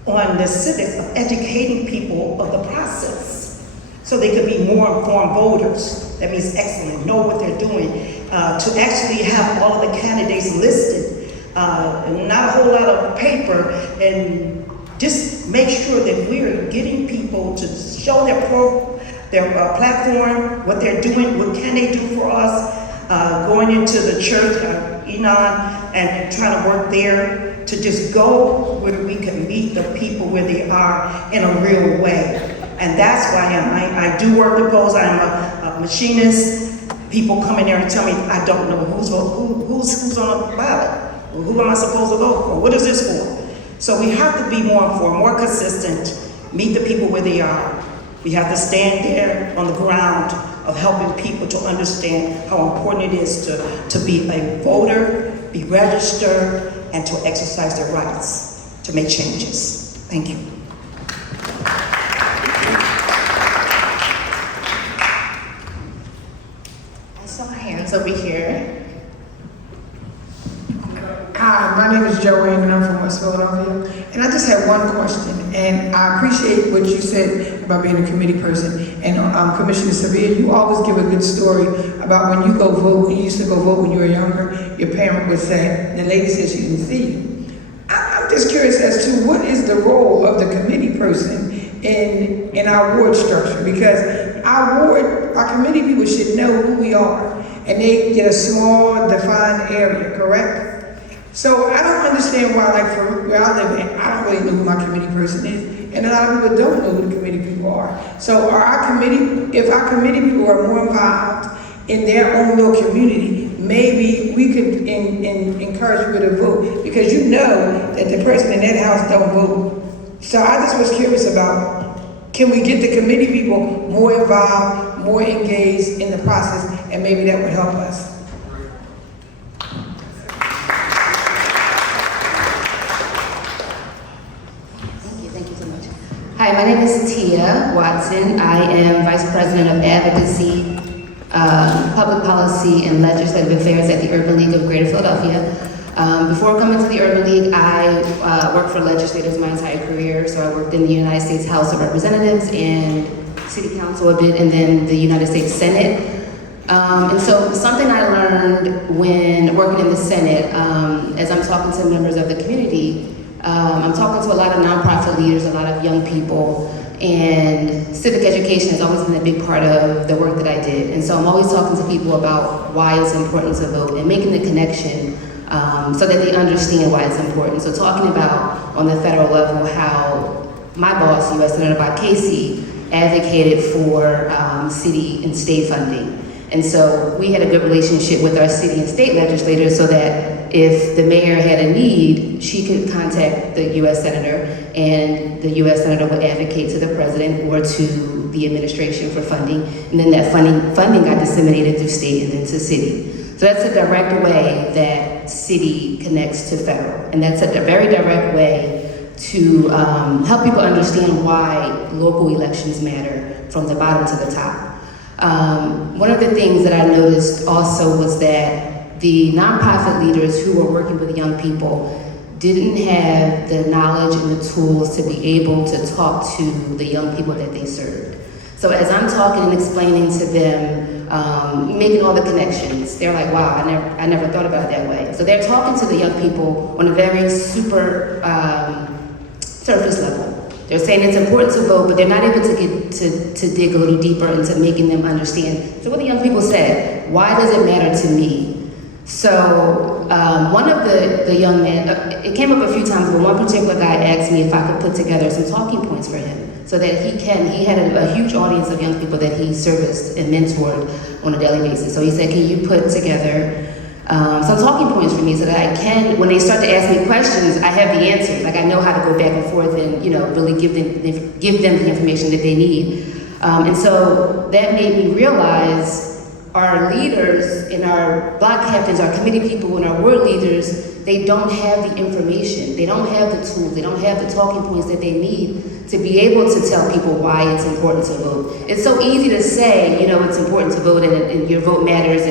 on the civics of educating people of the process so they could be more informed voters. That means excellent, know what they're doing, to actually have all of the candidates listed, not a whole lot of paper, and just make sure that we're getting people to show their platform, what they're doing, what can they do for us, going into the church, Enon, and trying to work there to just go where we can meet the people where they are in a real way. And that's why I do work the polls. I'm a machinist. People come in there and tell me, I don't know who's on the ballot, or who am I supposed to vote for? What is this for? So we have to be more informed, more consistent, meet the people where they are. We have to stand there on the ground of helping people to understand how important it is to be a voter, be registered, and to exercise their rights, to make changes. Thank you. I saw hands over here. Hi, my name is Joanne and I'm from West Philadelphia. And I just have one question, and I appreciate what you said about being a committee person. And Commissioner Sevilla, you always give a good story about when you go vote. When you used to go vote when you were younger, your parent would say, the lady said she didn't see you. I'm just curious as to what is the role of the committee person in our ward structure, because our committee people should know who we are, and they get a small defined area, correct? So I don't understand why, like for where I live in, I don't really know who my committee person is, and a lot of people don't know who the committee people are. So if our committee people are more involved in their own little community, maybe we could encourage people to vote, because you know that the person in that house don't vote. So I just was curious about, can we get the committee people more involved, more engaged in the process, and maybe that would help us. Hi, my name is Tia Watson. I am Vice President of Advocacy, Public Policy, and Legislative Affairs at the Urban League of Greater Philadelphia. Before coming to the Urban League, I worked for legislators my entire career. So I worked in the United States House of Representatives and City Council a bit, and then the United States Senate. And so something I learned when working in the Senate, as I'm talking to members of the community, I'm talking to a lot of nonprofit leaders, a lot of young people, And civic education has always been a big part of the work that I did. And so I'm always talking to people about why it's important to vote and making the connection so that they understand why it's important. So talking about on the federal level how my boss, U.S. Senator Bob Casey, advocated for city and state funding. And so we had a good relationship with our city and state legislators so that if the mayor had a need, she could contact the U.S. Senator, and the U.S. Senator would advocate to the president or to the administration for funding. And then that funding got disseminated through state and then to city. So that's a direct way that city connects to federal. And that's a very direct way to help people understand why local elections matter from the bottom to the top. One of the things that I noticed also was that the nonprofit leaders who were working with young people didn't have the knowledge and the tools to be able to talk to the young people that they served. So as I'm talking and explaining to them, making all the connections, they're like, wow, I never thought about it that way. So they're talking to the young people on a very super surface level. They're saying it's important to vote, but they're not able to get to dig a little deeper into making them understand. So what the young people said, why does it matter to me? So one of the young men, it came up a few times, but one particular guy asked me if I could put together some talking points for him so that he had a huge audience of young people that he serviced and mentored on a daily basis. So he said, can you put together some talking points for me so that I can, when they start to ask me questions, I have the answers. Like I know how to go back and forth and really give them the information that they need. And so that made me realize our leaders and our block captains, our committee people and our ward leaders, they don't have the information. They don't have the tools. They don't have the talking points that they need to be able to tell people why it's important to vote. It's so easy to say, it's important to vote and your vote matters,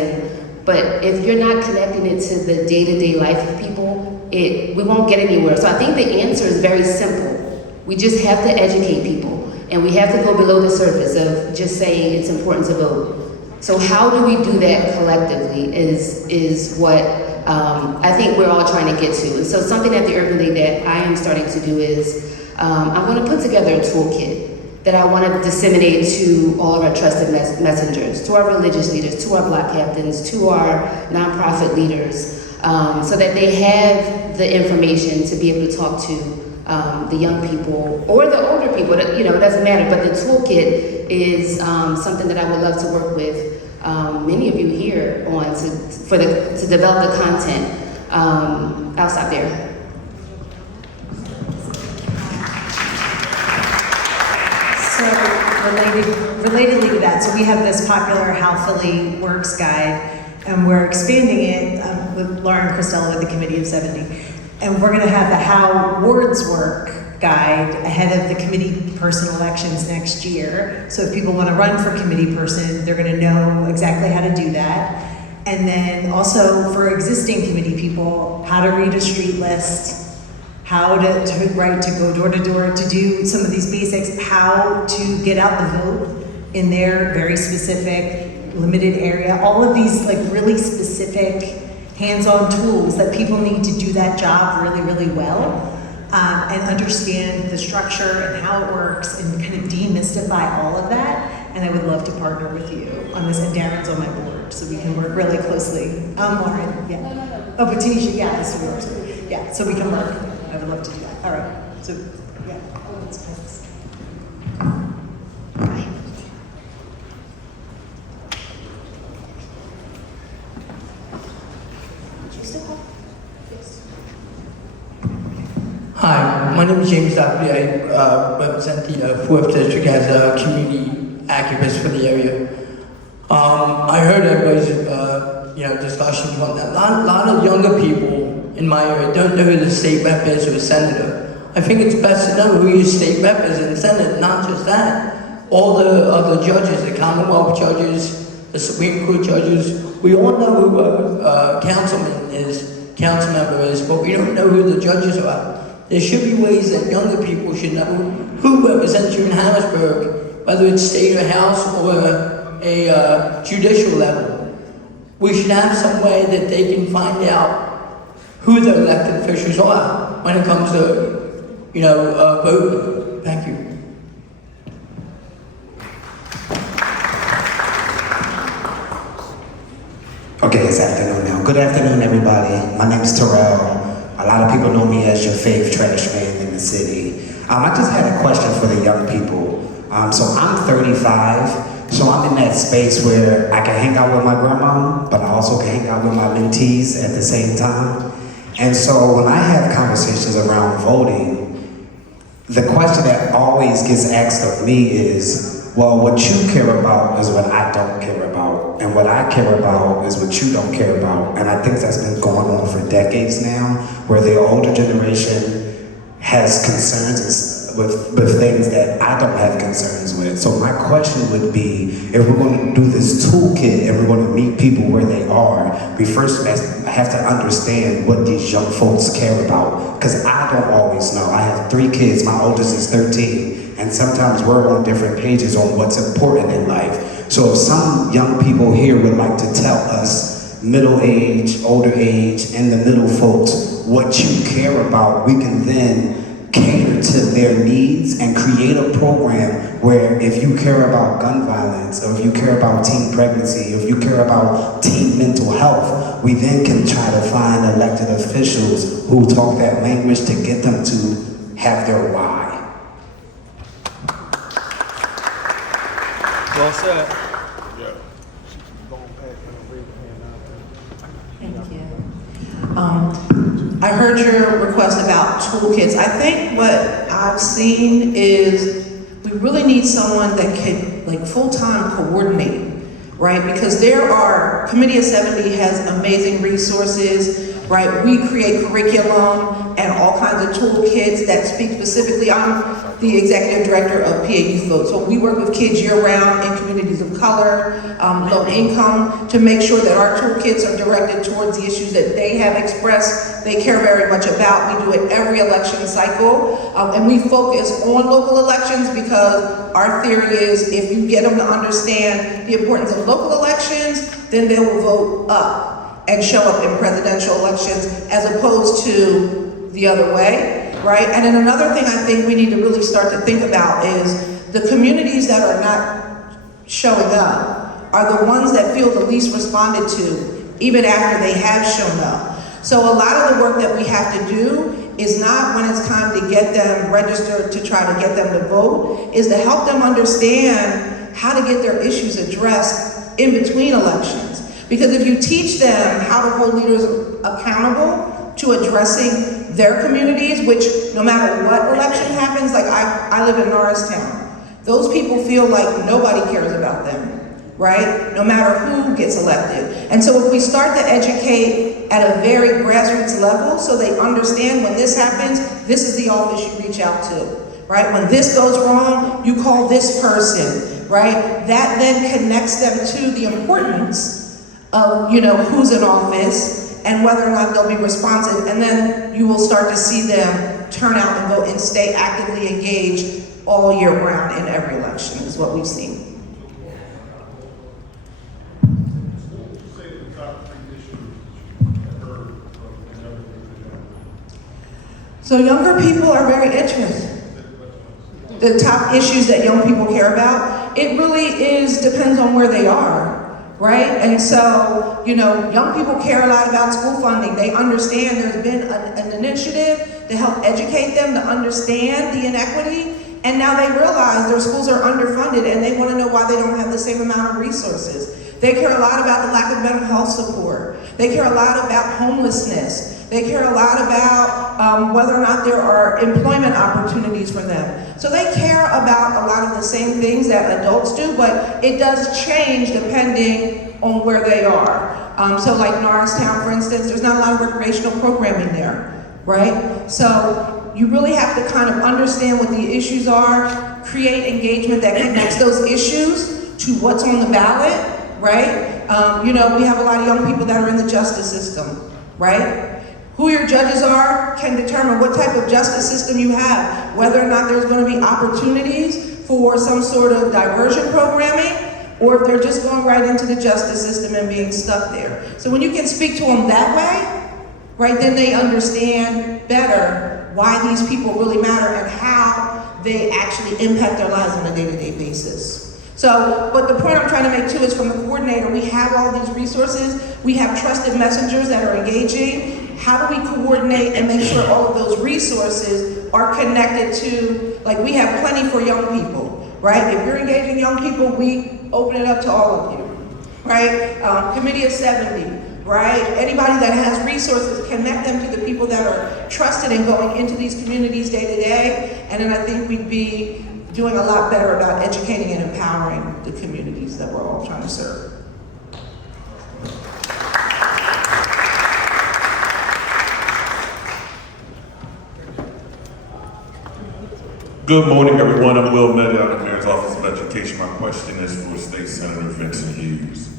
but if you're not connecting it to the day-to-day life of people, we won't get anywhere. So I think the answer is very simple. We just have to educate people, and we have to go below the surface of just saying it's important to vote. So how do we do that collectively is what I think we're all trying to get to. And so something at the Urban League that I am starting to do is I'm going to put together a toolkit that I want to disseminate to all of our trusted messengers, to our religious leaders, to our block captains, to our nonprofit leaders, so that they have the information to be able to talk to the young people or the older people. It doesn't matter. But the toolkit is something that I would love to work with many of you here on to develop the content. I'll stop there. So relatedly to that, so we have this popular How Philly Works guide, and we're expanding it with Lauren Christella with the Committee of 70. And we're gonna have the How Wards Work guide ahead of the committee person elections next year. So if people wanna run for committee person, they're gonna know exactly how to do that. And then also for existing committee people, how to read a street list, how to write, to go door to door, to do some of these basics, how to get out the vote in their very specific, limited area. All of these like really specific hands-on tools that people need to do that job really, really well, and understand the structure and how it works and kind of demystify all of that. And I would love to partner with you on this, and Darren's on my board, so we can work really closely. Lauren, yeah. Oh, Patricia, yeah, so we can work. I would love to do that. All right, so, yeah. Let's pass. Hi, my name is James Doherty. I represent the 4th District as a community activist for the area. I heard everybody's discussions on that. A lot of younger people in my area don't know who the state rep is or the senator. I think it's best to know who your state rep is and senator, not just that. All the other judges, the Commonwealth judges, the Supreme Court judges, we all know who a council member is, but we don't know who the judges are. There should be ways that younger people should know who represents you in Harrisburg, whether it's state or house or a judicial level. We should have some way that they can find out who the elected officials are when it comes to, voting. Thank you. it's afternoon now. Good afternoon, everybody. My name is Terrell. A lot of people know me as your fave trash man in the city. I just had a question for the young people. So I'm 35, so I'm in that space where I can hang out with my grandma, but I also can hang out with my mentees at the same time. And so when I have conversations around voting, the question that always gets asked of me is, well, what you care about is what I don't care about. And what I care about is what you don't care about. And I think that's been going on for decades now, where the older generation has concerns with things that I don't have concerns with. So my question would be, if we're going to do this toolkit and we're going to meet people where they are, we first have to understand what these young folks care about. Because I don't always know. I have 3 kids, my oldest is 13, and sometimes we're on different pages on what's important in life. So if some young people here would like to tell us, middle age, older age, and the middle folks, what you care about, we can then cater to their needs and create a program where if you care about gun violence, or if you care about teen pregnancy, or if you care about teen mental health, we then can try to find elected officials who talk that language to get them to have their why. Well said. Thank you. I heard your request about toolkits. I think what I've seen is we really need someone that can full-time coordinate, right? Because there are, Committee of 70 has amazing resources, right? We create curriculum and all kinds of toolkits that speak specifically. I'm the executive director of PA Youth Vote. So we work with kids year-round in communities of color, low income, to make sure that our toolkits are directed towards the issues that they have expressed they care very much about. We do it every election cycle, and we focus on local elections because our theory is if you get them to understand the importance of local elections, then they will vote up and show up in presidential elections as opposed to the other way, right? And then another thing I think we need to really start to think about is the communities that are not showing up are the ones that feel the least responded to, even after they have shown up. So a lot of the work that we have to do is not when it's time to get them registered to try to get them to vote, is to help them understand how to get their issues addressed in between elections. Because if you teach them how to hold leaders accountable to addressing their communities, which no matter what election happens, like I live in Norristown, those people feel like nobody cares about them, right? No matter who gets elected. And so if we start to educate at a very grassroots level so they understand when this happens, this is the office you reach out to, right? When this goes wrong, you call this person, right? That then connects them to the importance of, who's in office and whether or not they'll be responsive. And then you will start to see them turn out and vote and stay actively engaged all year round in every election is what we've seen. So younger people are very interested. The top issues that young people care about, it really depends on where they are, right? And so, young people care a lot about school funding. They understand there's been an initiative to help educate them to understand the inequity, and now they realize their schools are underfunded and they want to know why they don't have the same amount of resources. They care a lot about the lack of mental health support. They care a lot about homelessness. They care a lot about whether or not there are employment opportunities for them. So they care about a lot of the same things that adults do, but it does change depending on where they are. So like Norristown, for instance, there's not a lot of recreational programming there, right? So you really have to kind of understand what the issues are, create engagement that connects those issues to what's on the ballot, right? We have a lot of young people that are in the justice system, right? Who your judges are can determine what type of justice system you have, whether or not there's going to be opportunities for some sort of diversion programming, or if they're just going right into the justice system and being stuck there. So when you can speak to them that way, right, then they understand better why these people really matter and how they actually impact their lives on a day-to-day basis. So, but the point I'm trying to make too is from the coordinator, we have all these resources, we have trusted messengers that are engaging. How do we coordinate and make sure all of those resources are connected to, like we have plenty for young people, right? If you're engaging young people, we open it up to all of you, right? Committee of 70, right? Anybody that has resources, connect them to the people that are trusted and going into these communities day to day. And then I think we'd be doing a lot better about educating and empowering the communities that we're all trying to serve. Good morning, everyone. I'm Will Medley out of the Mayor's Office of Education. My question is for State Senator Vincent Hughes.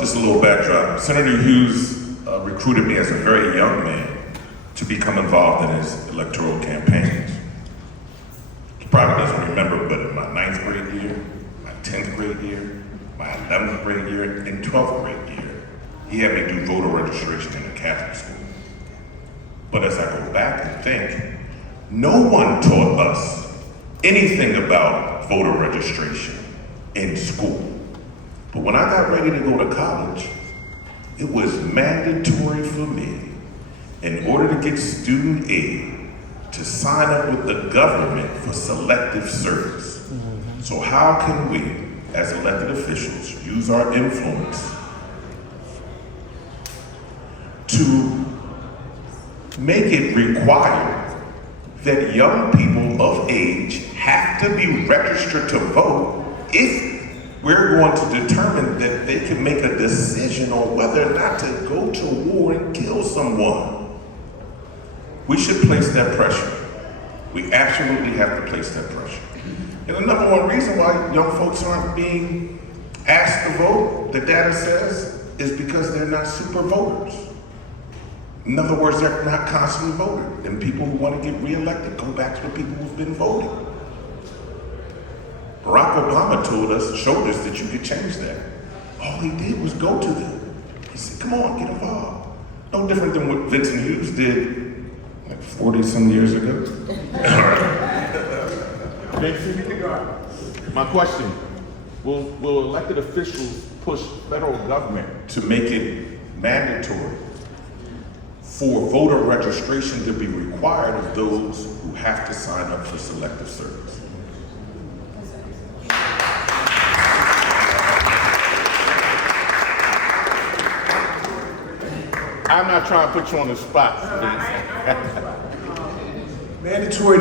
Just a little backdrop. Senator Hughes recruited me as a very young man to become involved in his electoral campaigns. He probably doesn't remember, but in my 9th grade year, my 10th grade year, my 11th grade year, and 12th grade year, he had me do voter registration in a Catholic school. But as I go back and think, no one taught us anything about voter registration in school. But when I got ready to go to college, it was mandatory for me, in order to get student aid, to sign up with the government for selective service. So how can we, as elected officials, use our influence to make it required that young people of age have to be registered to vote if we're going to determine that they can make a decision on whether or not to go to war and kill someone? We should place that pressure. We absolutely have to place that pressure. And the number one reason why young folks aren't being asked to vote, the data says, is because they're not super voters. In other words, they're not constantly voting. And people who want to get reelected go back to the people who've been voting. Barack Obama showed us that you could change that. All he did was go to them. He said, come on, get involved. No different than what Vincent Hughes did like 40 some years ago. My question, will elected officials push federal government to make it mandatory for voter registration to be required of those who have to sign up for selective service? I'm not trying to put you on the spot. Mandatory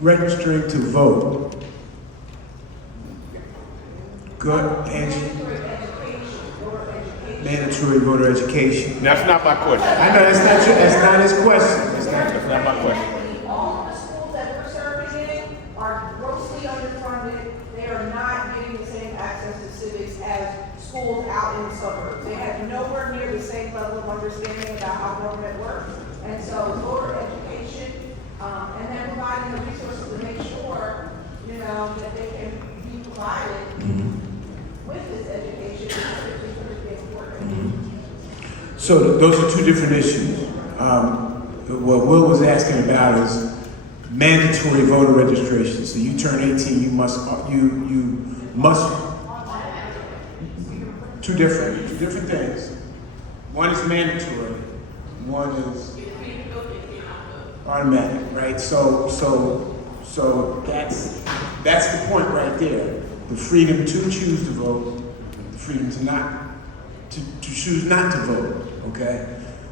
registering to vote. Good, Angie. Mandatory voter education. That's not my question. I know that's not his question. That's not my question. All the schools that we're serving in are grossly underfunded. They are not getting the same access to civics as schools out in the suburbs. They have nowhere near the same level of understanding about how government works. And so voter education, and then providing the resources to make sure, that they can be provided with this education is really important. So those are two different issues. What Will was asking about is mandatory voter registration. So you turn 18, you must, two different things. One is mandatory, one is automatic, right? So that's the point right there. The freedom to choose to vote, the freedom to choose not to vote, okay?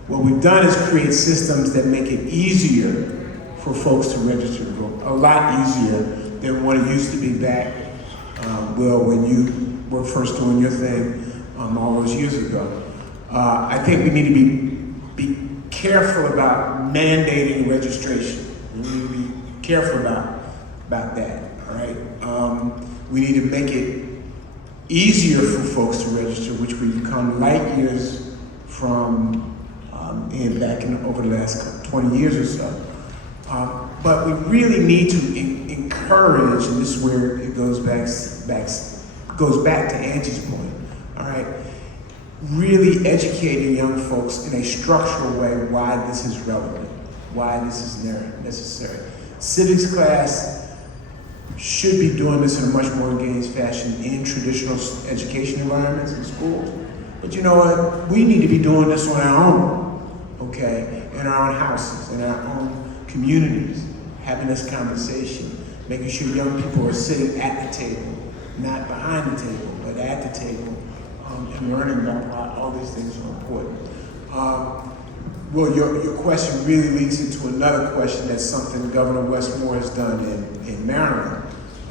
What we've done is create systems that make it easier for folks to register to vote, a lot easier than what it used to be back, Will, when you were first doing your thing all those years ago. I think we need to be careful about mandating registration. We need to be careful about that, all right? We need to make it easier for folks to register, which we've come light years from over the last 20 years or so. But we really need to encourage, and this is where it goes back to Angie's point, all right? Really educating young folks in a structural way why this is relevant, why this is necessary. Civics class should be doing this in a much more engaged fashion in traditional education environments in schools. But you know what? We need to be doing this on our own, okay? In our own houses, in our own communities, having this conversation, making sure young people are sitting at the table, not behind the table, but at the table, and learning about why all these things are important. Well, your question really leads into another question. That's something Governor Westmore has done in Maryland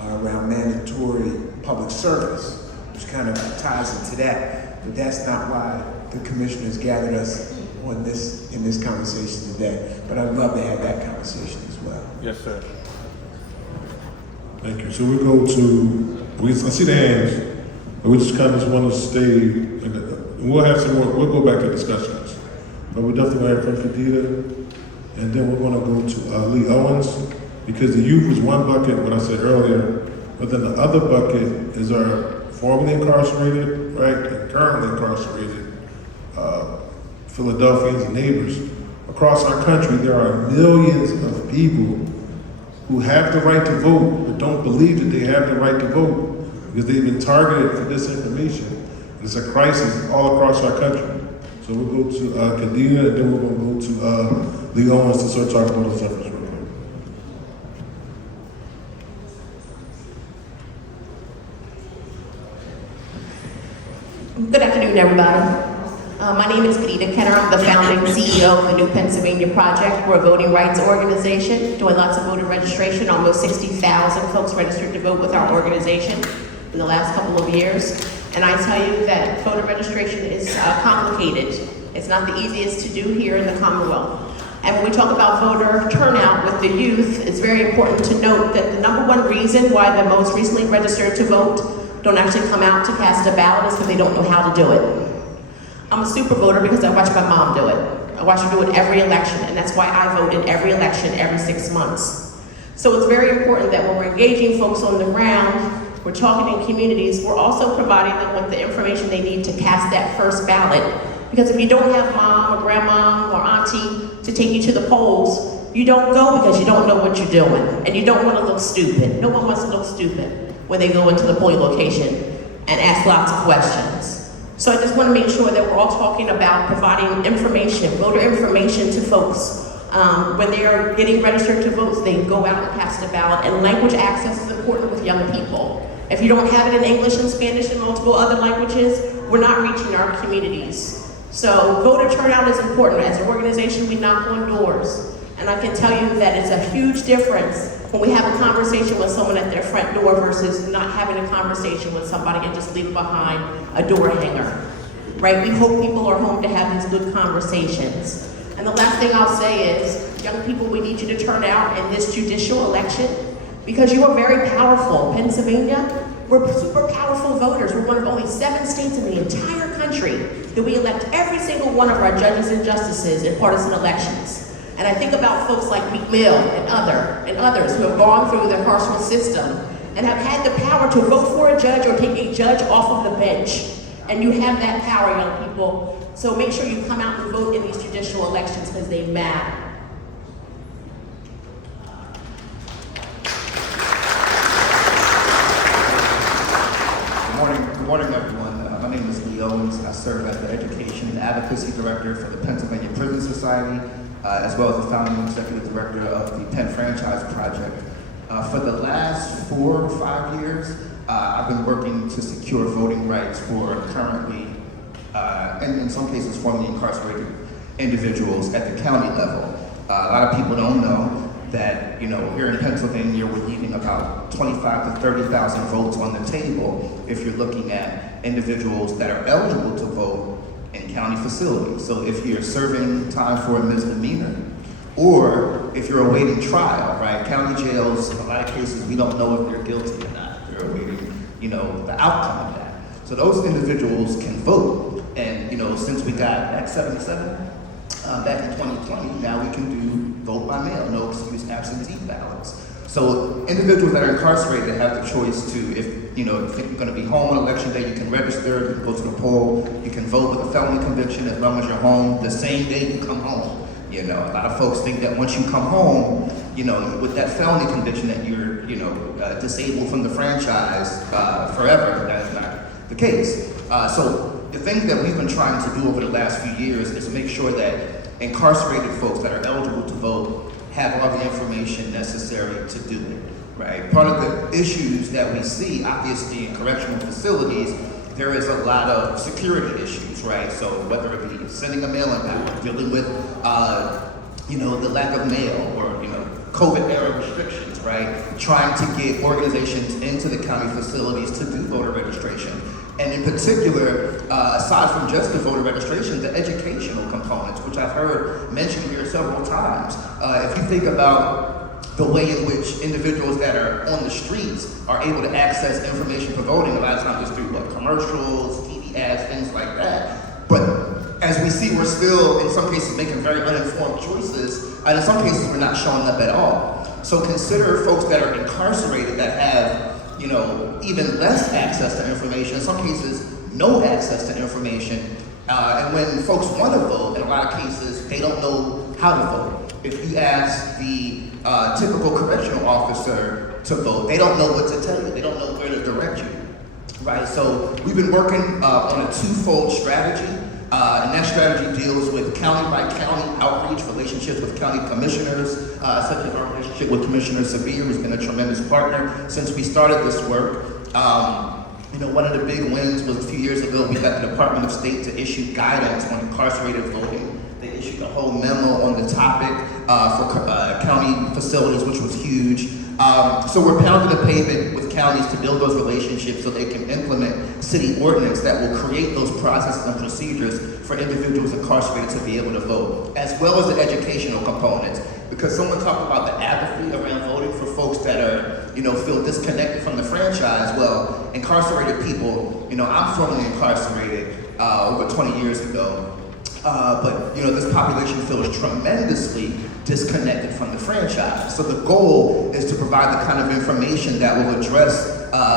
around mandatory public service, which kind of ties into that. But that's not why the commissioners gathered us on this in this conversation today. But I'd love to have that conversation as well. Yes, sir. Thank you. So we go to, I see the hands, and we just kind of want to stay, and we'll have some more, we'll go back to discussions. But we're definitely going to have Frank Kadita, and then we're going to go to Lee Owens, because the youth was one bucket, what I said earlier, but then the other bucket is our formerly incarcerated, right, and currently incarcerated Philadelphians and neighbors. Across our country, there are millions of people who have the right to vote, but don't believe that they have the right to vote because they've been targeted for disinformation. And it's a crisis all across our country. So we'll go to Kadena, and then we're going to go to Lee Owens to start talking about those efforts real quick. Good afternoon, everybody. My name is Kadena Kenner. I'm the founding CEO of the New Pennsylvania Project. We're a voting rights organization doing lots of voter registration. Almost 60,000 folks registered to vote with our organization in the last couple of years. And I tell you that voter registration is complicated. It's not the easiest to do here in the Commonwealth. And when we talk about voter turnout with the youth, it's very important to note that the #1 reason why the most recently registered to vote don't actually come out to cast a ballot is because they don't know how to do it. I'm a super voter because I watch my mom do it. I watch her do it every election, and that's why I vote in every election every 6 months. So it's very important that when we're engaging folks on the ground, we're talking in communities, we're also providing them with the information they need to cast that first ballot. Because if you don't have mom or grandma or auntie to take you to the polls, you don't go because you don't know what you're doing, and you don't want to look stupid. No one wants to look stupid when they go into the polling location and ask lots of questions. So I just want to make sure that we're all talking about providing information, voter information to folks. When they are getting registered to vote, they can go out and cast a ballot, and language access is important with young people. If you don't have it in English and Spanish and multiple other languages, we're not reaching our communities. So voter turnout is important. As an organization, we knock on doors. And I can tell you that it's a huge difference when we have a conversation with someone at their front door versus not having a conversation with somebody and just leave behind a door hanger, right? We hope people are home to have these good conversations. And the last thing I'll say is, young people, we need you to turn out in this judicial election because you are very powerful. Pennsylvania, we're super powerful voters. We're one of only 7 states in the entire country that we elect every single one of our judges and justices in partisan elections. And I think about folks like Meek Mill and others who have gone through the carceral system and have had the power to vote for a judge or take a judge off of the bench. And you have that power, young people. So make sure you come out and vote in these judicial elections because they matter. Good morning, everyone. My name is Lee Owens. I serve as the Education and Advocacy Director for the Pennsylvania Prison Society, as well as the founding executive director of the Penn Franchise Project. For the last 4 or 5 years, I've been working to secure voting rights for currently, and in some cases, formerly incarcerated individuals at the county level. A lot of people don't know that, here in Pennsylvania, we're leaving about 25 to 30,000 votes on the table if you're looking at individuals that are eligible to vote in county facilities. So if you're serving time for a misdemeanor, or if you're awaiting trial, right? County jails, in a lot of cases, we don't know if they're guilty or not. They're awaiting, the outcome of that. So those individuals can vote. And, since we got Act 77 back in 2020, now we can do vote by mail, no excuse absentee ballots. So individuals that are incarcerated have the choice to, if you're going to be home on election day, you can register, you can go to the poll, you can vote with a felony conviction as long as you're home the same day you come home. A lot of folks think that once you come home, with that felony conviction that you're considered, disabled from the franchise forever. That is not the case. So the thing that we've been trying to do over the last few years is make sure that incarcerated folks that are eligible to vote have all the information necessary to do it, right? Part of the issues that we see, obviously, in correctional facilities, there is a lot of security issues, right? So whether it be sending a mail-in ballot, dealing with, the lack of mail, or, COVID era restrictions, right? Trying to get organizations into the county facilities to do voter registration. And in particular, aside from just the voter registration, the educational components, which I've heard mentioned here several times. If you think about the way in which individuals that are on the streets are able to access information for voting, a lot of times it's through commercials, TV ads, things like that. But as we see, we're still, in some cases, making very uninformed choices, and in some cases, we're not showing up at all. So consider folks that are incarcerated that have even less access to information, in some cases, no access to information. And when folks want to vote, in a lot of cases, they don't know how to vote. If you ask the typical correctional officer to vote, they don't know what to tell you. They don't know where to direct you, right? So we've been working on a twofold strategy. And that strategy deals with county-by-county outreach, relationships with county commissioners, such as our relationship with Commissioner Sabir, who's been a tremendous partner since we started this work. One of the big wins was a few years ago, we got the Department of State to issue guidance on incarcerated voting. They issued a whole memo on the topic for county facilities, which was huge. So we're pounding the pavement with counties to build those relationships so they can implement city ordinance that will create those processes and procedures for individuals incarcerated to be able to vote, as well as the educational components. Because someone talked about the apathy around voting for folks that are, feel disconnected from the franchise. Well, incarcerated people, I'm formerly incarcerated over 20 years ago. But this population feels tremendously disconnected from the franchise. So the goal is to provide the kind of information that will address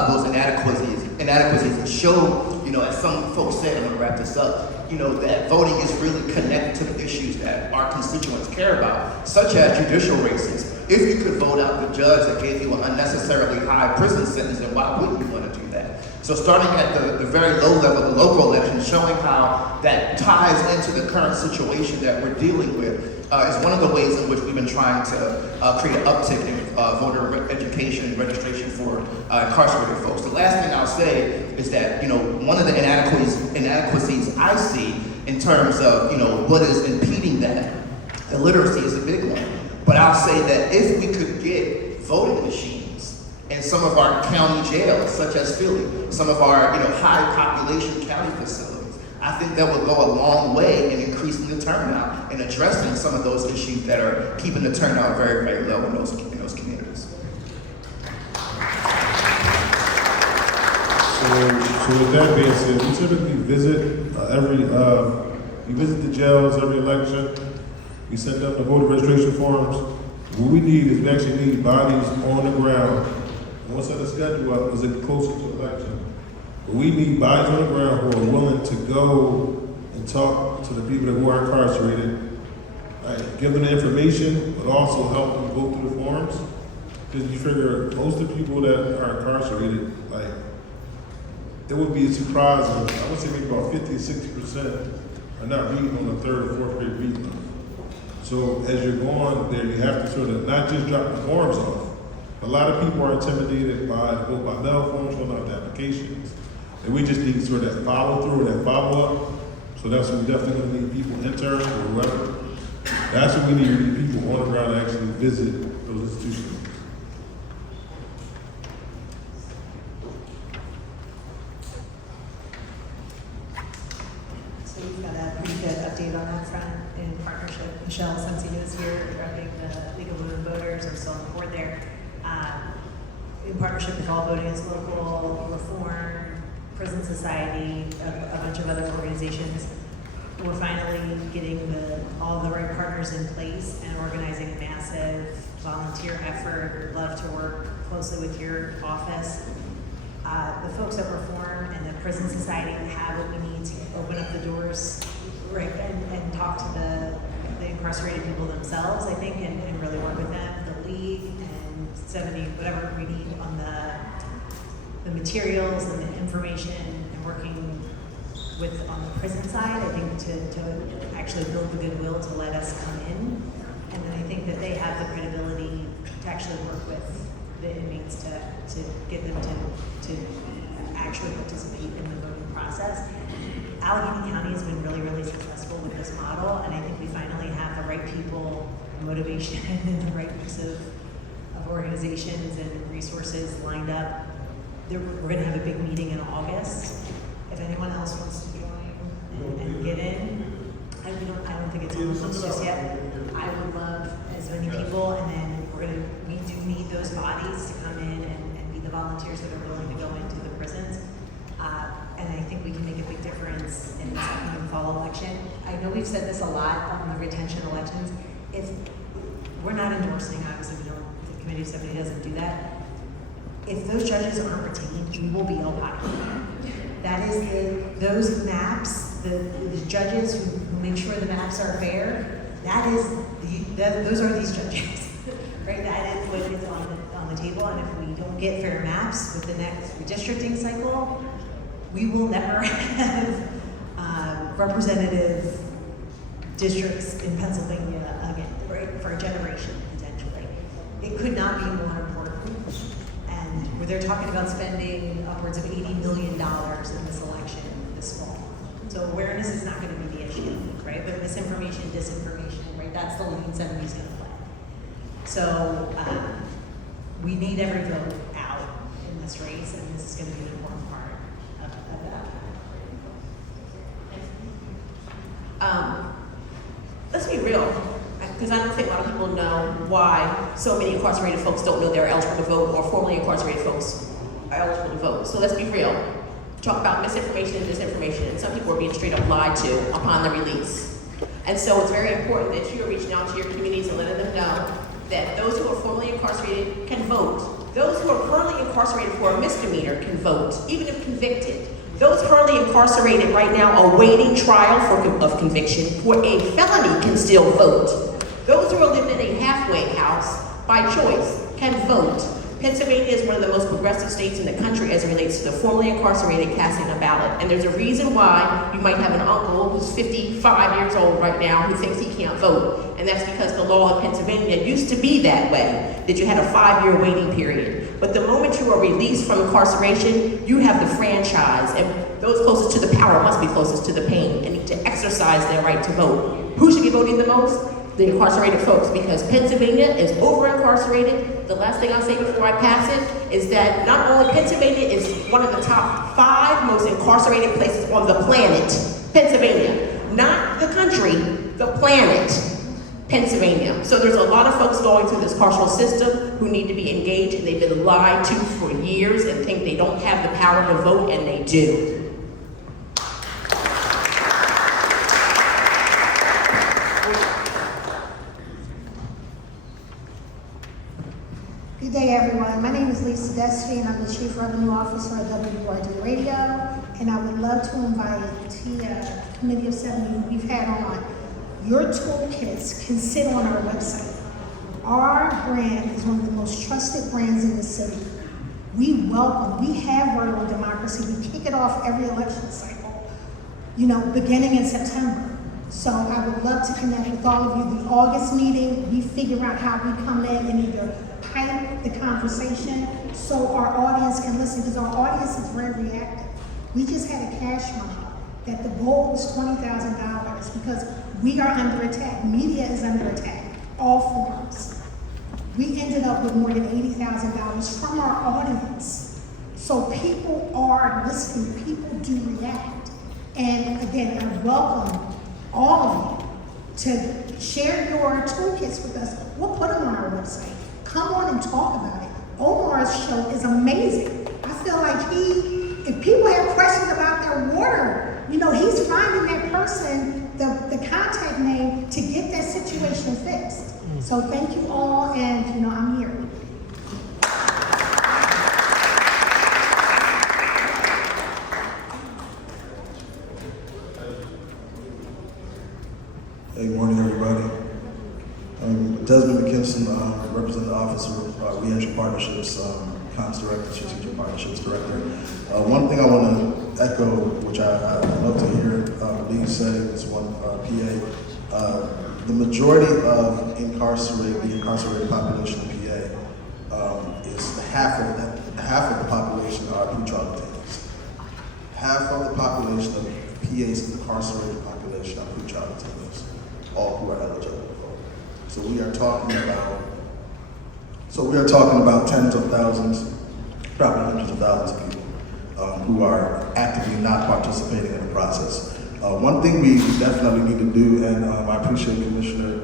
those inadequacies and show, as some folks said, I'm gonna wrap this up, that voting is really connected to the issues that our constituents care about, such as judicial races. If you could vote out the judge that gave you an unnecessarily high prison sentence, then why wouldn't you want to do that? So starting at the very low level, the local election, showing how that ties into the current situation that we're dealing with is one of the ways in which we've been trying to create an uptick in voter education and registration for incarcerated folks. The last thing I'll say is that, one of the inadequacies I see in terms of, what is impeding that, illiteracy is a big one. But I'll say that if we could get voting machines in some of our county jails, such as Philly, some of our high population county facilities, I think that will go a long way in increasing the turnout and addressing some of those issues that are keeping the turnout very, very low in those communities. So with that being said, we typically visit we visit the jails every election. We send up the voter registration forms. What we need is we actually need bodies on the ground. And once that is scheduled up, is it closer to election? But we need bodies on the ground who are willing to go and talk to the people who are incarcerated, right? Give them the information, but also help them go through the forms. Because you figure most of the people that are incarcerated, it would be surprising. I would say maybe about 50 to 60% are not reading on the 3rd or 4th grade reading level. So as you're going there, you have to sort of not just drop the forms off. A lot of people are intimidated by the vote by mail forms, filling out the applications. And we just need sort of that follow through and that follow up. So that's what we definitely gonna need people, interns or whoever. That's what we need. We need people on the ground to actually visit those institutions. So we've got a pretty good update on that front in partnership. Michelle Sensi is here representing the League of Women Voters. I'm still on the board there. In partnership with All Voting is Local, Reform, Prison Society, a bunch of other organizations, we're finally getting all the right partners in place and organizing a massive volunteer effort. We'd love to work closely with your office. The folks at Reform and the Prison Society have what we need to open up the doors, right, and talk to the incarcerated people themselves, I think, and really work with them. The League and 70, whatever we need on the materials and the information and working on the prison side, I think to actually build the goodwill to let us come in. And then I think that they have the credibility to actually work with the inmates to get them to actually participate in the voting process. Allegheny County has been really, really successful with this model, and I think we finally have the right people, motivation, and the right mix of organizations and resources lined up. We're going to have a big meeting in August. If anyone else wants to join and get in, I don't think it's on the books just yet. I would love as many people, and then we do need those bodies to come in and be the volunteers that are willing to go into the prisons. And I think we can make a big difference in this upcoming fall election. I know we've said this a lot on the retention elections. If we're not endorsing, obviously, the Committee of 70 doesn't do that. If those judges aren't retained, we will be OPI. That is those maps, the judges who make sure the maps are fair. Those are these judges, right? That is what is on the table. And if we don't get fair maps with the next redistricting cycle, we will never have representative districts in Pennsylvania again, right? For a generation, potentially. It could not be more important. And where they're talking about spending upwards of $80 million in this election this fall. So awareness is not going to be the issue, right? But misinformation, disinformation, right? That's the lane 70 is going to play. So we need every vote out in this race, and this is going to be an important part of that. Let's be real, because I don't think a lot of people know why so many incarcerated folks don't know they're eligible to vote, or formerly incarcerated folks are eligible to vote. So let's be real. Talk about misinformation and disinformation, and some people are being straight up lied to upon the release. And so it's very important that you're reaching out to your communities and letting them know that those who are formerly incarcerated can vote. Those who are currently incarcerated for a misdemeanor can vote, even if convicted. Those currently incarcerated right now awaiting trial of conviction for a felony can still vote. Those who are living in a halfway house by choice can vote. Pennsylvania is one of the most progressive states in the country as it relates to the formerly incarcerated casting a ballot. And there's a reason why you might have an uncle who's 55 years old right now who thinks he can't vote. And that's because the law in Pennsylvania used to be that way, that you had a 5-year waiting period. But the moment you are released from incarceration, you have the franchise. And those closest to the power must be closest to the pain and need to exercise their right to vote. Who should be voting the most? The incarcerated folks, because Pennsylvania is over-incarcerated. The last thing I'll say before I pass it is that not only Pennsylvania is one of the top 5 most incarcerated places on the planet, Pennsylvania, not the country, the planet, Pennsylvania. So there's a lot of folks going through this carceral system who need to be engaged, and they've been lied to for years and think they don't have the power to vote, and they do. Good day, everyone. My name is Lisa Destry, and I'm the Chief Revenue Officer at WRD Radio. And I would love to invite Tia, Committee of 70, we've had on. Your toolkits can sit on our website. Our brand is one of the most trusted brands in the city. We have rural democracy. We kick it off every election cycle, beginning in September. So I would love to connect with all of you. The August meeting, we figure out how we come in and either pipe the conversation so our audience can listen, because our audience is very reactive. We just had a cash mob that the goal was $20,000 because we are under attack. Media is under attack, all forms. We ended up with more than $80,000 from our audience. So people are listening, people do react. And again, I welcome all of you to share your toolkits with us. We'll put them on our website. Come on and talk about it. Omar's show is amazing. I feel like if people have questions about their water, he's finding that person, the contact name to get that situation fixed. So thank you all, and I'm here. Hey, good morning, everybody. Desmond McKimson, Representative Officer, Reentry Partnerships, Comms Director, Strategic Partnerships Director. One thing I want to echo, which I love to hear Lee say, is one PA. The majority of the incarcerated population in PA is half of the population are pretrial detainees. Half of the population of PA's incarcerated population are pretrial detainees, all who are eligible. So we are talking about tens of thousands, probably hundreds of thousands of people who are actively not participating in the process. One thing we definitely need to do, and I appreciate Commissioner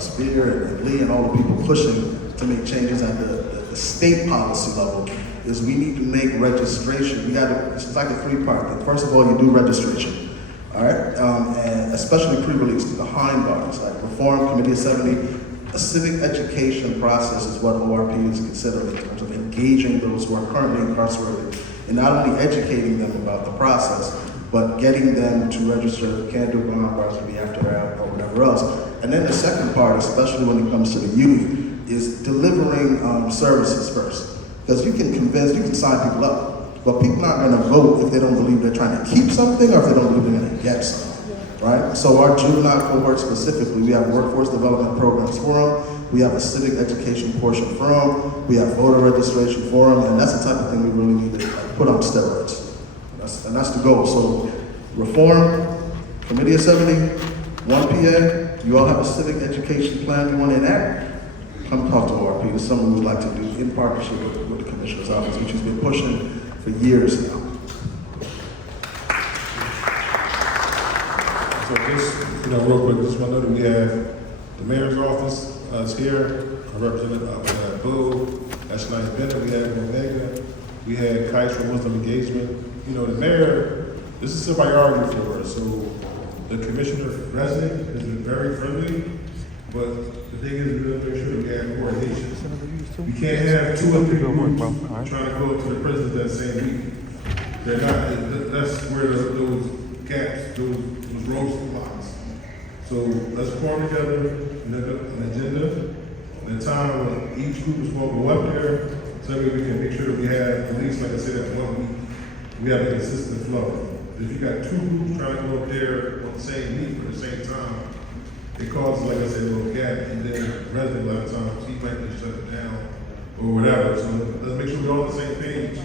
Spear and Lee and all the people pushing to make changes at the state policy level, is we need to make registration. It's like a three-part thing. First of all, you do registration. All right, and especially pre-release, the hind bars, like Reform Committee of 70, a civic education process is what ORP is considering in terms of engaging those who are currently incarcerated and not only educating them about the process, but getting them to register, can't do behind bars, to be after that or whatever else. And then the second part, especially when it comes to the youth, is delivering services first. Because you can sign people up. But people aren't going to vote if they don't believe they're trying to keep something or if they don't believe they're going to get something, right? So our juvenile cohort specifically, we have workforce development programs for them, we have a civic education portion for them, we have voter registration for them, and that's the type of thing we really need to put on steroids. And that's the goal. So Reform, Committee of 70, 1 PA, you all have a civic education plan you want to enact? Come talk to ORP. It's something we'd like to do in partnership with the Commissioner's Office, which has been pushing for years now. So just, real quick, just want to know that we have the mayor's office is here, a representative Boo, that's nice Bennett, we have Omega, we had Kites from Muslim Engagement. The mayor, this is a priority for us, so the commissioner resident has been very friendly, but the thing is, we have to make sure that we have coordination. We can't have 2 or 3 groups trying to go to the president that same week. They're not, that's where those gaps, those roadblocks. So let's form together an agenda, and a time when each group is going to go up there, so that we can make sure that we have, at least like I said, that 1 week, we have a consistent flow. If you got 2 groups trying to go up there on the same week or the same time, it causes, like I said, a little gap, and then the resident a lot of times, he might just shut it down or whatever. So let's make sure we're all on the same page.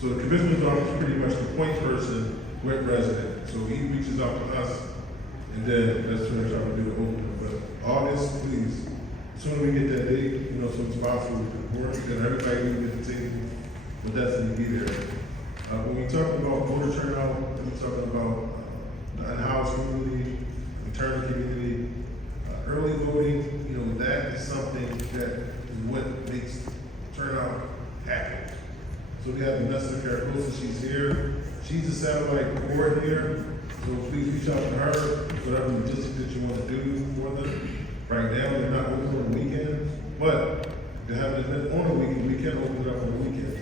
So the commissioner's office is pretty much the point person with resident. So he reaches out to us, and then let's finish out and do the opening. But August, please, as soon as we get that date, as soon as possible, we can work together. Everybody will get the team, but that's going to be there. When we talk about voter turnout, when we talking about the unhoused community, return community, early voting, that is something that is what makes turnout happen. So we have Vanessa Caracosa, she's here. She's a satellite coordinator, so please reach out to her, whatever logistics that you want to do for them. Right now, they're not open on the weekends, but they have an event on the weekend, we can open it up on the weekends.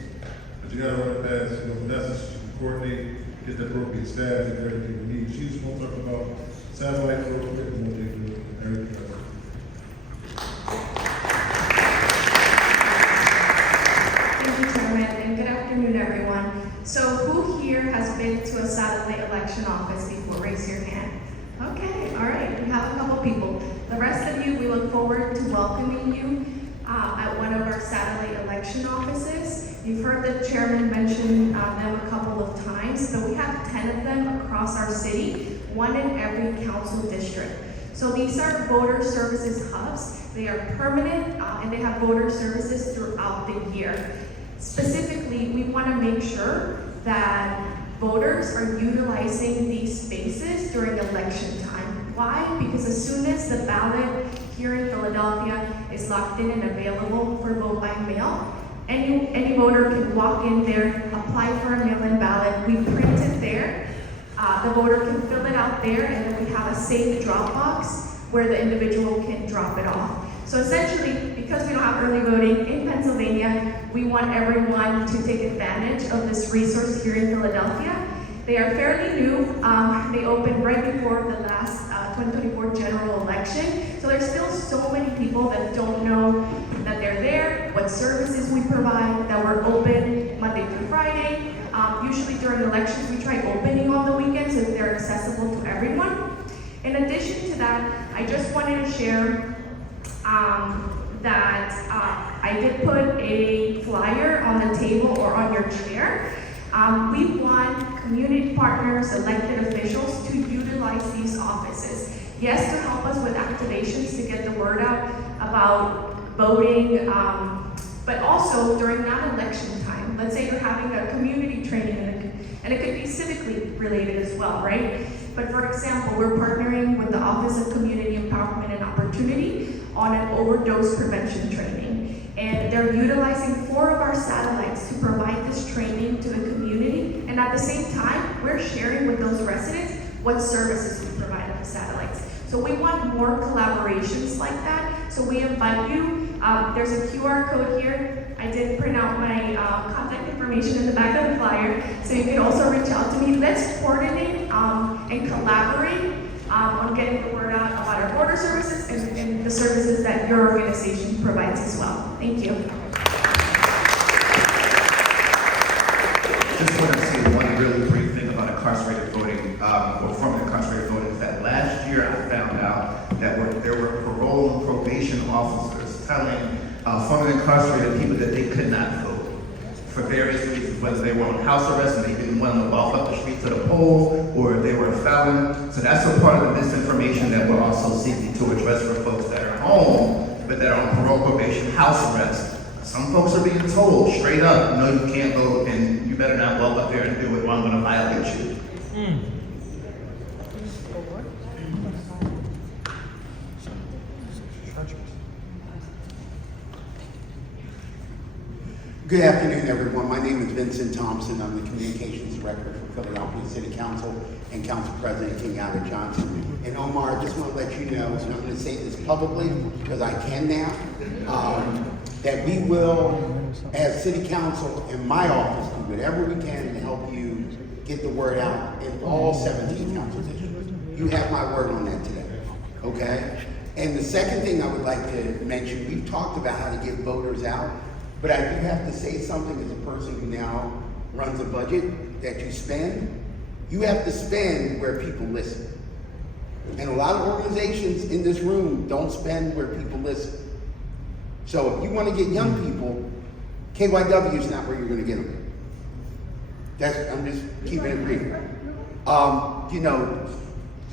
But you gotta run it past, Vanessa, she can coordinate, get the appropriate staff and everything we need. She's gonna talk about satellite real quick and what they do and everything else. Thank you, Chairman, and good afternoon, everyone. So who here has been to a satellite election office before? Raise your hand. Okay, all right, we have a couple people. The rest of you, we look forward to welcoming you at one of our satellite election offices. You've heard the chairman mention them a couple of times, so we have 10 of them across our city, 1 in every council district. So these are voter services hubs. They are permanent and they have voter services throughout the year. Specifically, we want to make sure that voters are utilizing these spaces during election time. Why? Because as soon as the ballot here in Philadelphia is locked in and available for vote by mail, any voter can walk in there, apply for a mail-in ballot. We print it there. The voter can fill it out there, and then we have a safe drop box where the individual can drop it off. So essentially, because we don't have early voting in Pennsylvania, we want everyone to take advantage of this resource here in Philadelphia. They are fairly new. They opened right before the last 2024 general election. So there's still people that don't know that they're there, what services we provide, that we're open Monday through Friday. Usually during elections, we try opening on the weekends so they're accessible to everyone. In addition to that, I just wanted to share that I did put a flyer on the table or on your chair. We want community partners, elected officials to utilize these offices. Yes, to help us with activations to get the word out about voting, but also during non-election time. Let's say you're having a community training, and it could be civically related as well, right? But for example, we're partnering with the Office of Community Empowerment and Opportunity on an overdose prevention training. And they're utilizing 4 of our satellites to provide this training to the community. And at the same time, we're sharing with those residents what services we provide on the satellites. So we want more collaborations like that. So we invite you. There's a QR code here. I did print out my contact information in the back of the flyer, so you can also reach out to me. Let's coordinate and collaborate on getting the word out about our border services and the services that your organization provides as well. Thank you. Just want to say one really brief thing about incarcerated voting, or from incarcerated voting, is that last year I found out that there were parole and probation officers telling formerly incarcerated people that they could not vote for various reasons, whether they were on house arrest and they didn't want to walk up the street to the poll, or if they were a felon. So that's a part of the misinformation that we're also seeking to address for folks that are home, but that are on parole, probation, house arrest. Some folks are being told straight up, no, you can't vote, and you better not walk up there and do it, or I'm going to violate you. Good afternoon, everyone. My name is Vincent Thompson. I'm the Communications Director for Philadelphia City Council and Council President King Allen Johnson. And Omar, I just want to let you know, and I'm going to say this publicly because I can now, that we will, as City Council and my office, do whatever we can to help you get the word out in all 17 council districts. You have my word on that today, okay? And the second thing I would like to mention, we've talked about how to get voters out, but I do have to say something as a person who now runs a budget that you spend. You have to spend where people listen. And a lot of organizations in this room don't spend where people listen. So if you want to get young people, KYW is not where you're going to get them. I'm just keeping it brief. You know,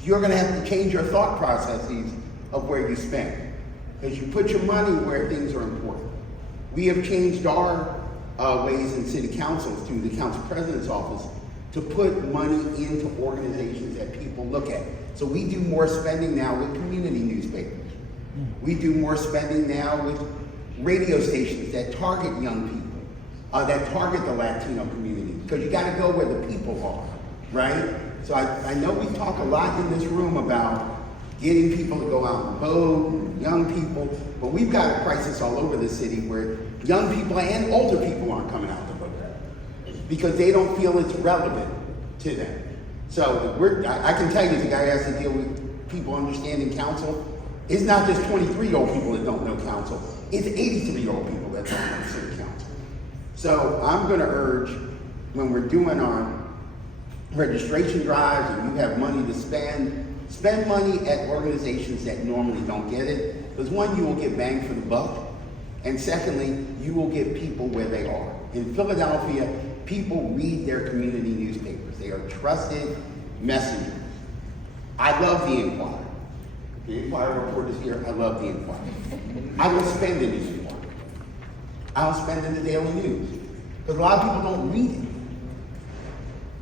you're going to have to change your thought processes of where you spend, because you put your money where things are important. We have changed our ways in City Council through the Council President's Office to put money into organizations that people look at. So we do more spending now with community newspapers. We do more spending now with radio stations that target young people, that target the Latino community, because you got to go where the people are, right? So I know we talk a lot in this room about getting people to go out and vote, young people, but we've got a crisis all over the city where young people and older people aren't coming out to vote because they don't feel it's relevant to them. So I can tell you, as a guy who has to deal with people understanding council, it's not just 23-year-old people that don't know council, it's 83-year-old people that don't know city council. So I'm going to urge, when we're doing our registration drives and you have money to spend money at organizations that normally don't get it, because one, you will get bang for the buck, and secondly, you will get people where they are. In Philadelphia, people read their community newspapers. They are trusted messengers. I love the Inquirer. The Inquirer report is here. I love the Inquirer. I will spend in the Inquirer. I'll spend in the Daily News, because a lot of people don't read it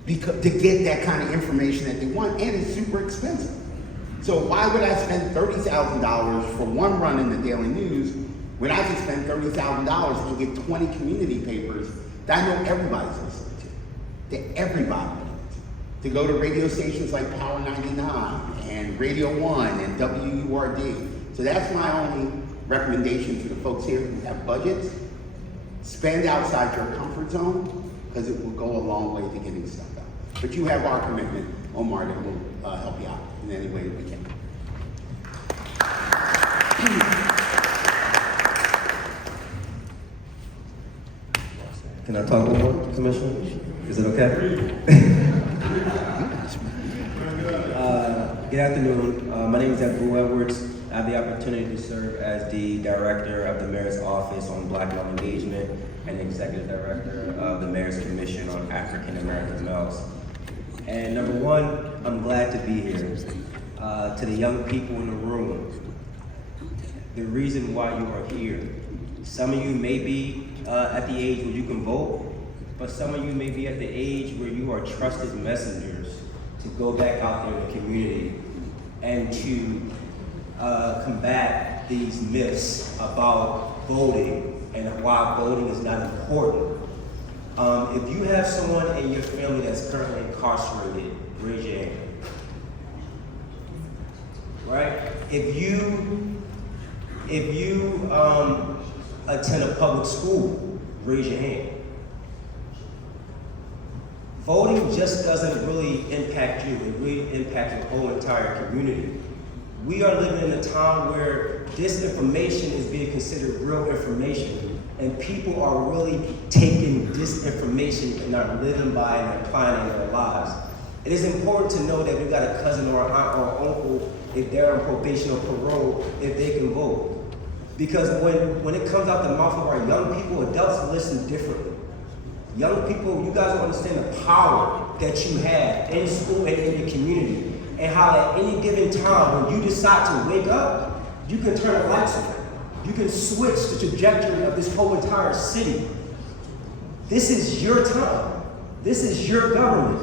because to get that kind of information that they want, and it's super expensive. So why would I spend $30,000 for one run in the Daily News when I can spend $30,000 and get 20 community papers that I know everybody's listening to, that everybody knows, to go to radio stations like Power 99 and Radio 1 and WURD. So that's my only recommendation to the folks here who have budgets. Spend outside your comfort zone, because it will go a long way to getting stuff out. But you have our commitment, Omar, that will help you out in any way that we can. Can I talk more, Commissioner? Is it okay? Good afternoon. My name is Abdul Edwards. I have the opportunity to serve as the Director of the Mayor's Office on Black Male Engagement and Executive Director of the Mayor's Commission on African American Males. And number one, I'm glad to be here. To the young people in the room, the reason why you are here. Some of you may be at the age where you can vote, but some of you may be at the age where you are trusted messengers to go back out there in the community and to combat these myths about voting and why voting is not important. If you have someone in your family that's currently incarcerated, raise your hand. Right? If you attend a public school, raise your hand. Voting just doesn't really impact you, it really impacts the whole entire community. We are living in a time where disinformation is being considered real information, and people are really taking disinformation and are living by and applying it in their lives. It is important to know that we got a cousin or an aunt or an uncle, if they're on probation or parole, if they can vote. Because when it comes out the mouth of our young people, adults listen differently. Young people, you guys don't understand the power that you have in school and in the community, and how at any given time, when you decide to wake up, you can turn the lights on. You can switch the trajectory of this whole entire city. This is your time. This is your government.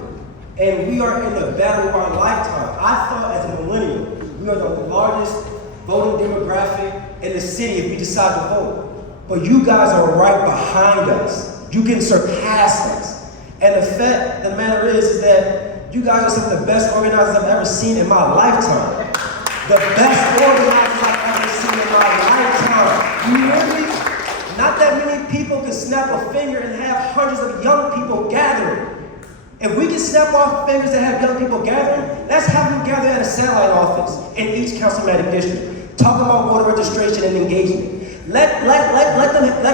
And we are in the battle of our lifetime. I thought as a millennial, we are the largest voting demographic in the city if we decide to vote. But you guys are right behind us. You can surpass us. And the fact, the matter is that you guys are some of the best organizers I've ever seen in my lifetime. The best organizers I've ever seen in my lifetime. You hear me? Not that many people can snap a finger and have hundreds of young people gathering. If we can snap our fingers and have young people gathering, let's have them gather at a satellite office in each councilmatic district. Talk about voter registration and engagement. Let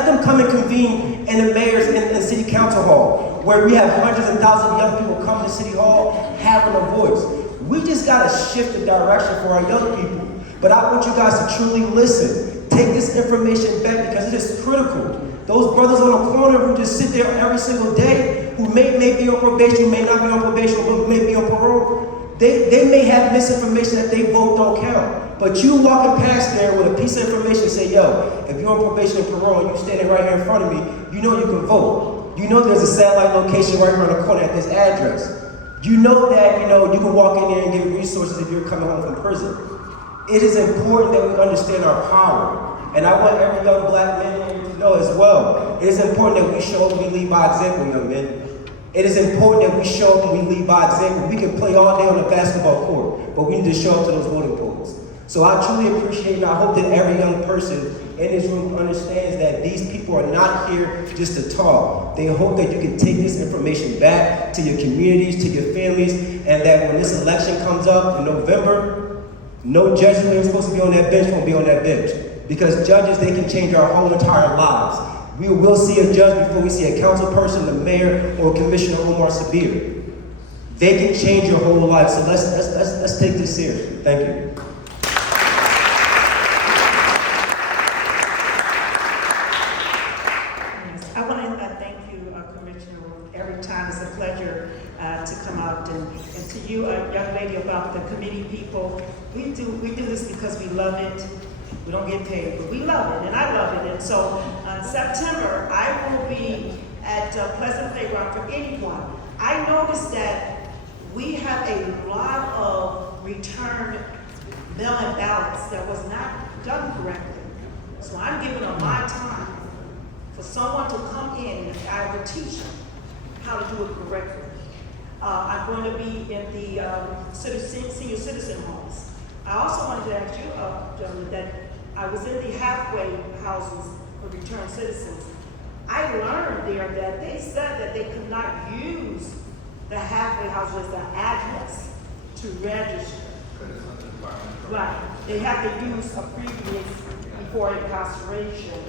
them come and convene in the mayor's and city council hall, where we have hundreds and thousands of young people coming to city hall having a voice. We just gotta shift the direction for our young people. But I want you guys to truly listen. Take this information back because it is critical. Those brothers on the corner who just sit there every single day, who may be on probation, may not be on probation, but may be on parole, they may have misinformation that they vote don't count. But you walking past there with a piece of information say, yo, if you're on probation and parole and you're standing right here in front of me, you know you can vote. You know there's a satellite location right around the corner at this address. You know that, you can walk in there and get resources if you're coming home from prison. It is important that we understand our power. And I want every young black man here to know as well. It is important that we show up and we lead by example, young men. It is important that we show up and we lead by example. We can play all day on the basketball court, but we need to show up to those voting polls. So I truly appreciate and I hope that every young person in this room understands that these people are not here just to talk. They hope that you can take this information back to your communities, to your families, and that when this election comes up in November, no judge who ain't supposed to be on that bench won't be on that bench. Because judges, they can change our whole entire lives. We will see a judge before we see a council person, the mayor, or Commissioner Omar Sabir. They can change your whole life. So let's take this seriously. Thank you. I want to thank you, Commissioner. Every time it's a pleasure to come out and to you, young lady, about the committee people. We do this because we love it. We don't get paid, but we love it, and I love it. And so, September, I will be at Pleasant Playground for anyone. I noticed that we have a lot of returned mail-in ballots that was not done correctly. So I'm giving them my time for someone to come in and I will teach them how to do it correctly. I'm going to be in the senior citizen homes. I also wanted to ask you, gentlemen, that I was in the halfway houses for returned citizens. I learned there that they said that they could not use the halfway house as the address to register. Right. They have to use a previous before incarceration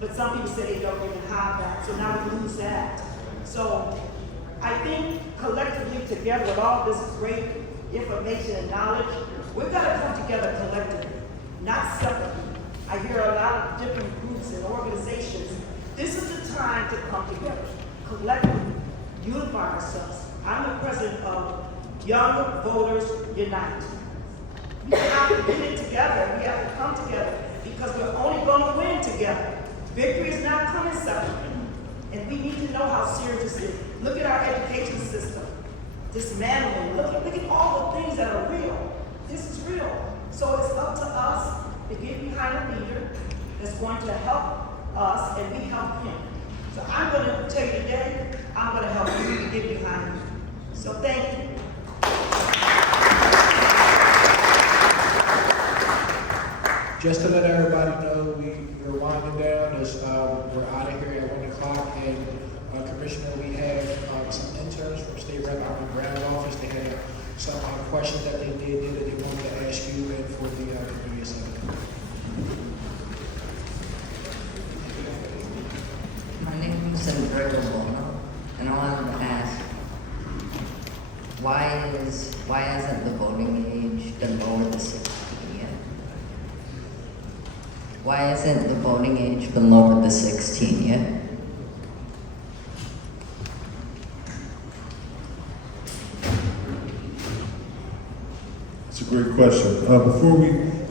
but some people say they don't even have that, so now we lose that. So I think collectively together with all this great information and knowledge, we've got to come together collectively, not separately. I hear a lot of different groups and organizations. This is the time to come together, collectively, unify ourselves. I'm the president of Young Voters Unite. We have to get it together. We have to come together because we're only going to win together. Victory is not coming separately. And we need to know how serious this is. Look at our education system. Dismantling. Look at all the things that are real. This is real. So it's up to us to get behind a leader that's going to help us and we help him. So I'm going to tell you today, I'm going to help you to get behind me. So thank you. Just to let everybody know, we're winding down. We're out of here at 1 o'clock. And Commissioner, we have some interns from State Rep out in Brown's office. They had some questions that they did that they wanted to ask you and for the community assembly. My name is Andrea Bono, and I wanted to ask, why hasn't the voting age been lowered to 16 yet? Why hasn't the voting age been lowered to 16 yet? It's a great question. Before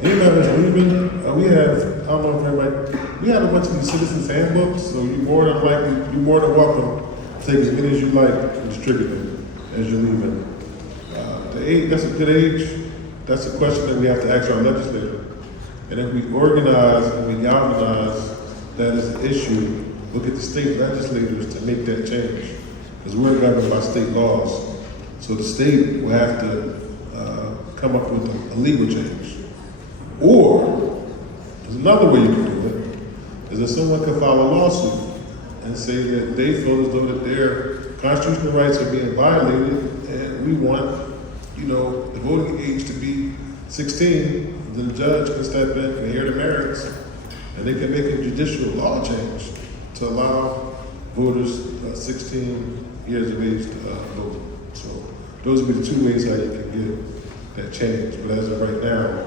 anybody that's leaving, we have, I don't know if everybody, we have a bunch of these citizens handbooks, so you're more than welcome to take as many as you like and distribute them as you're leaving. The age, that's a good age. That's a question that we have to ask our legislature. And if we organize and we galvanize that as an issue, look at the state legislators to make that change. Because we're governed by state laws. So the state will have to come up with a legal change. Or, there's another way you can do it, is that someone can file a lawsuit and say that they feel as though that their constitutional rights are being violated and we want, the voting age to be 16, then the judge can step in and hear the merits and they can make a judicial law change to allow voters 16 years of age to vote. So those would be the two ways how you can get that change. But as of right now,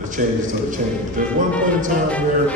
the change is still a change. There's one point in time where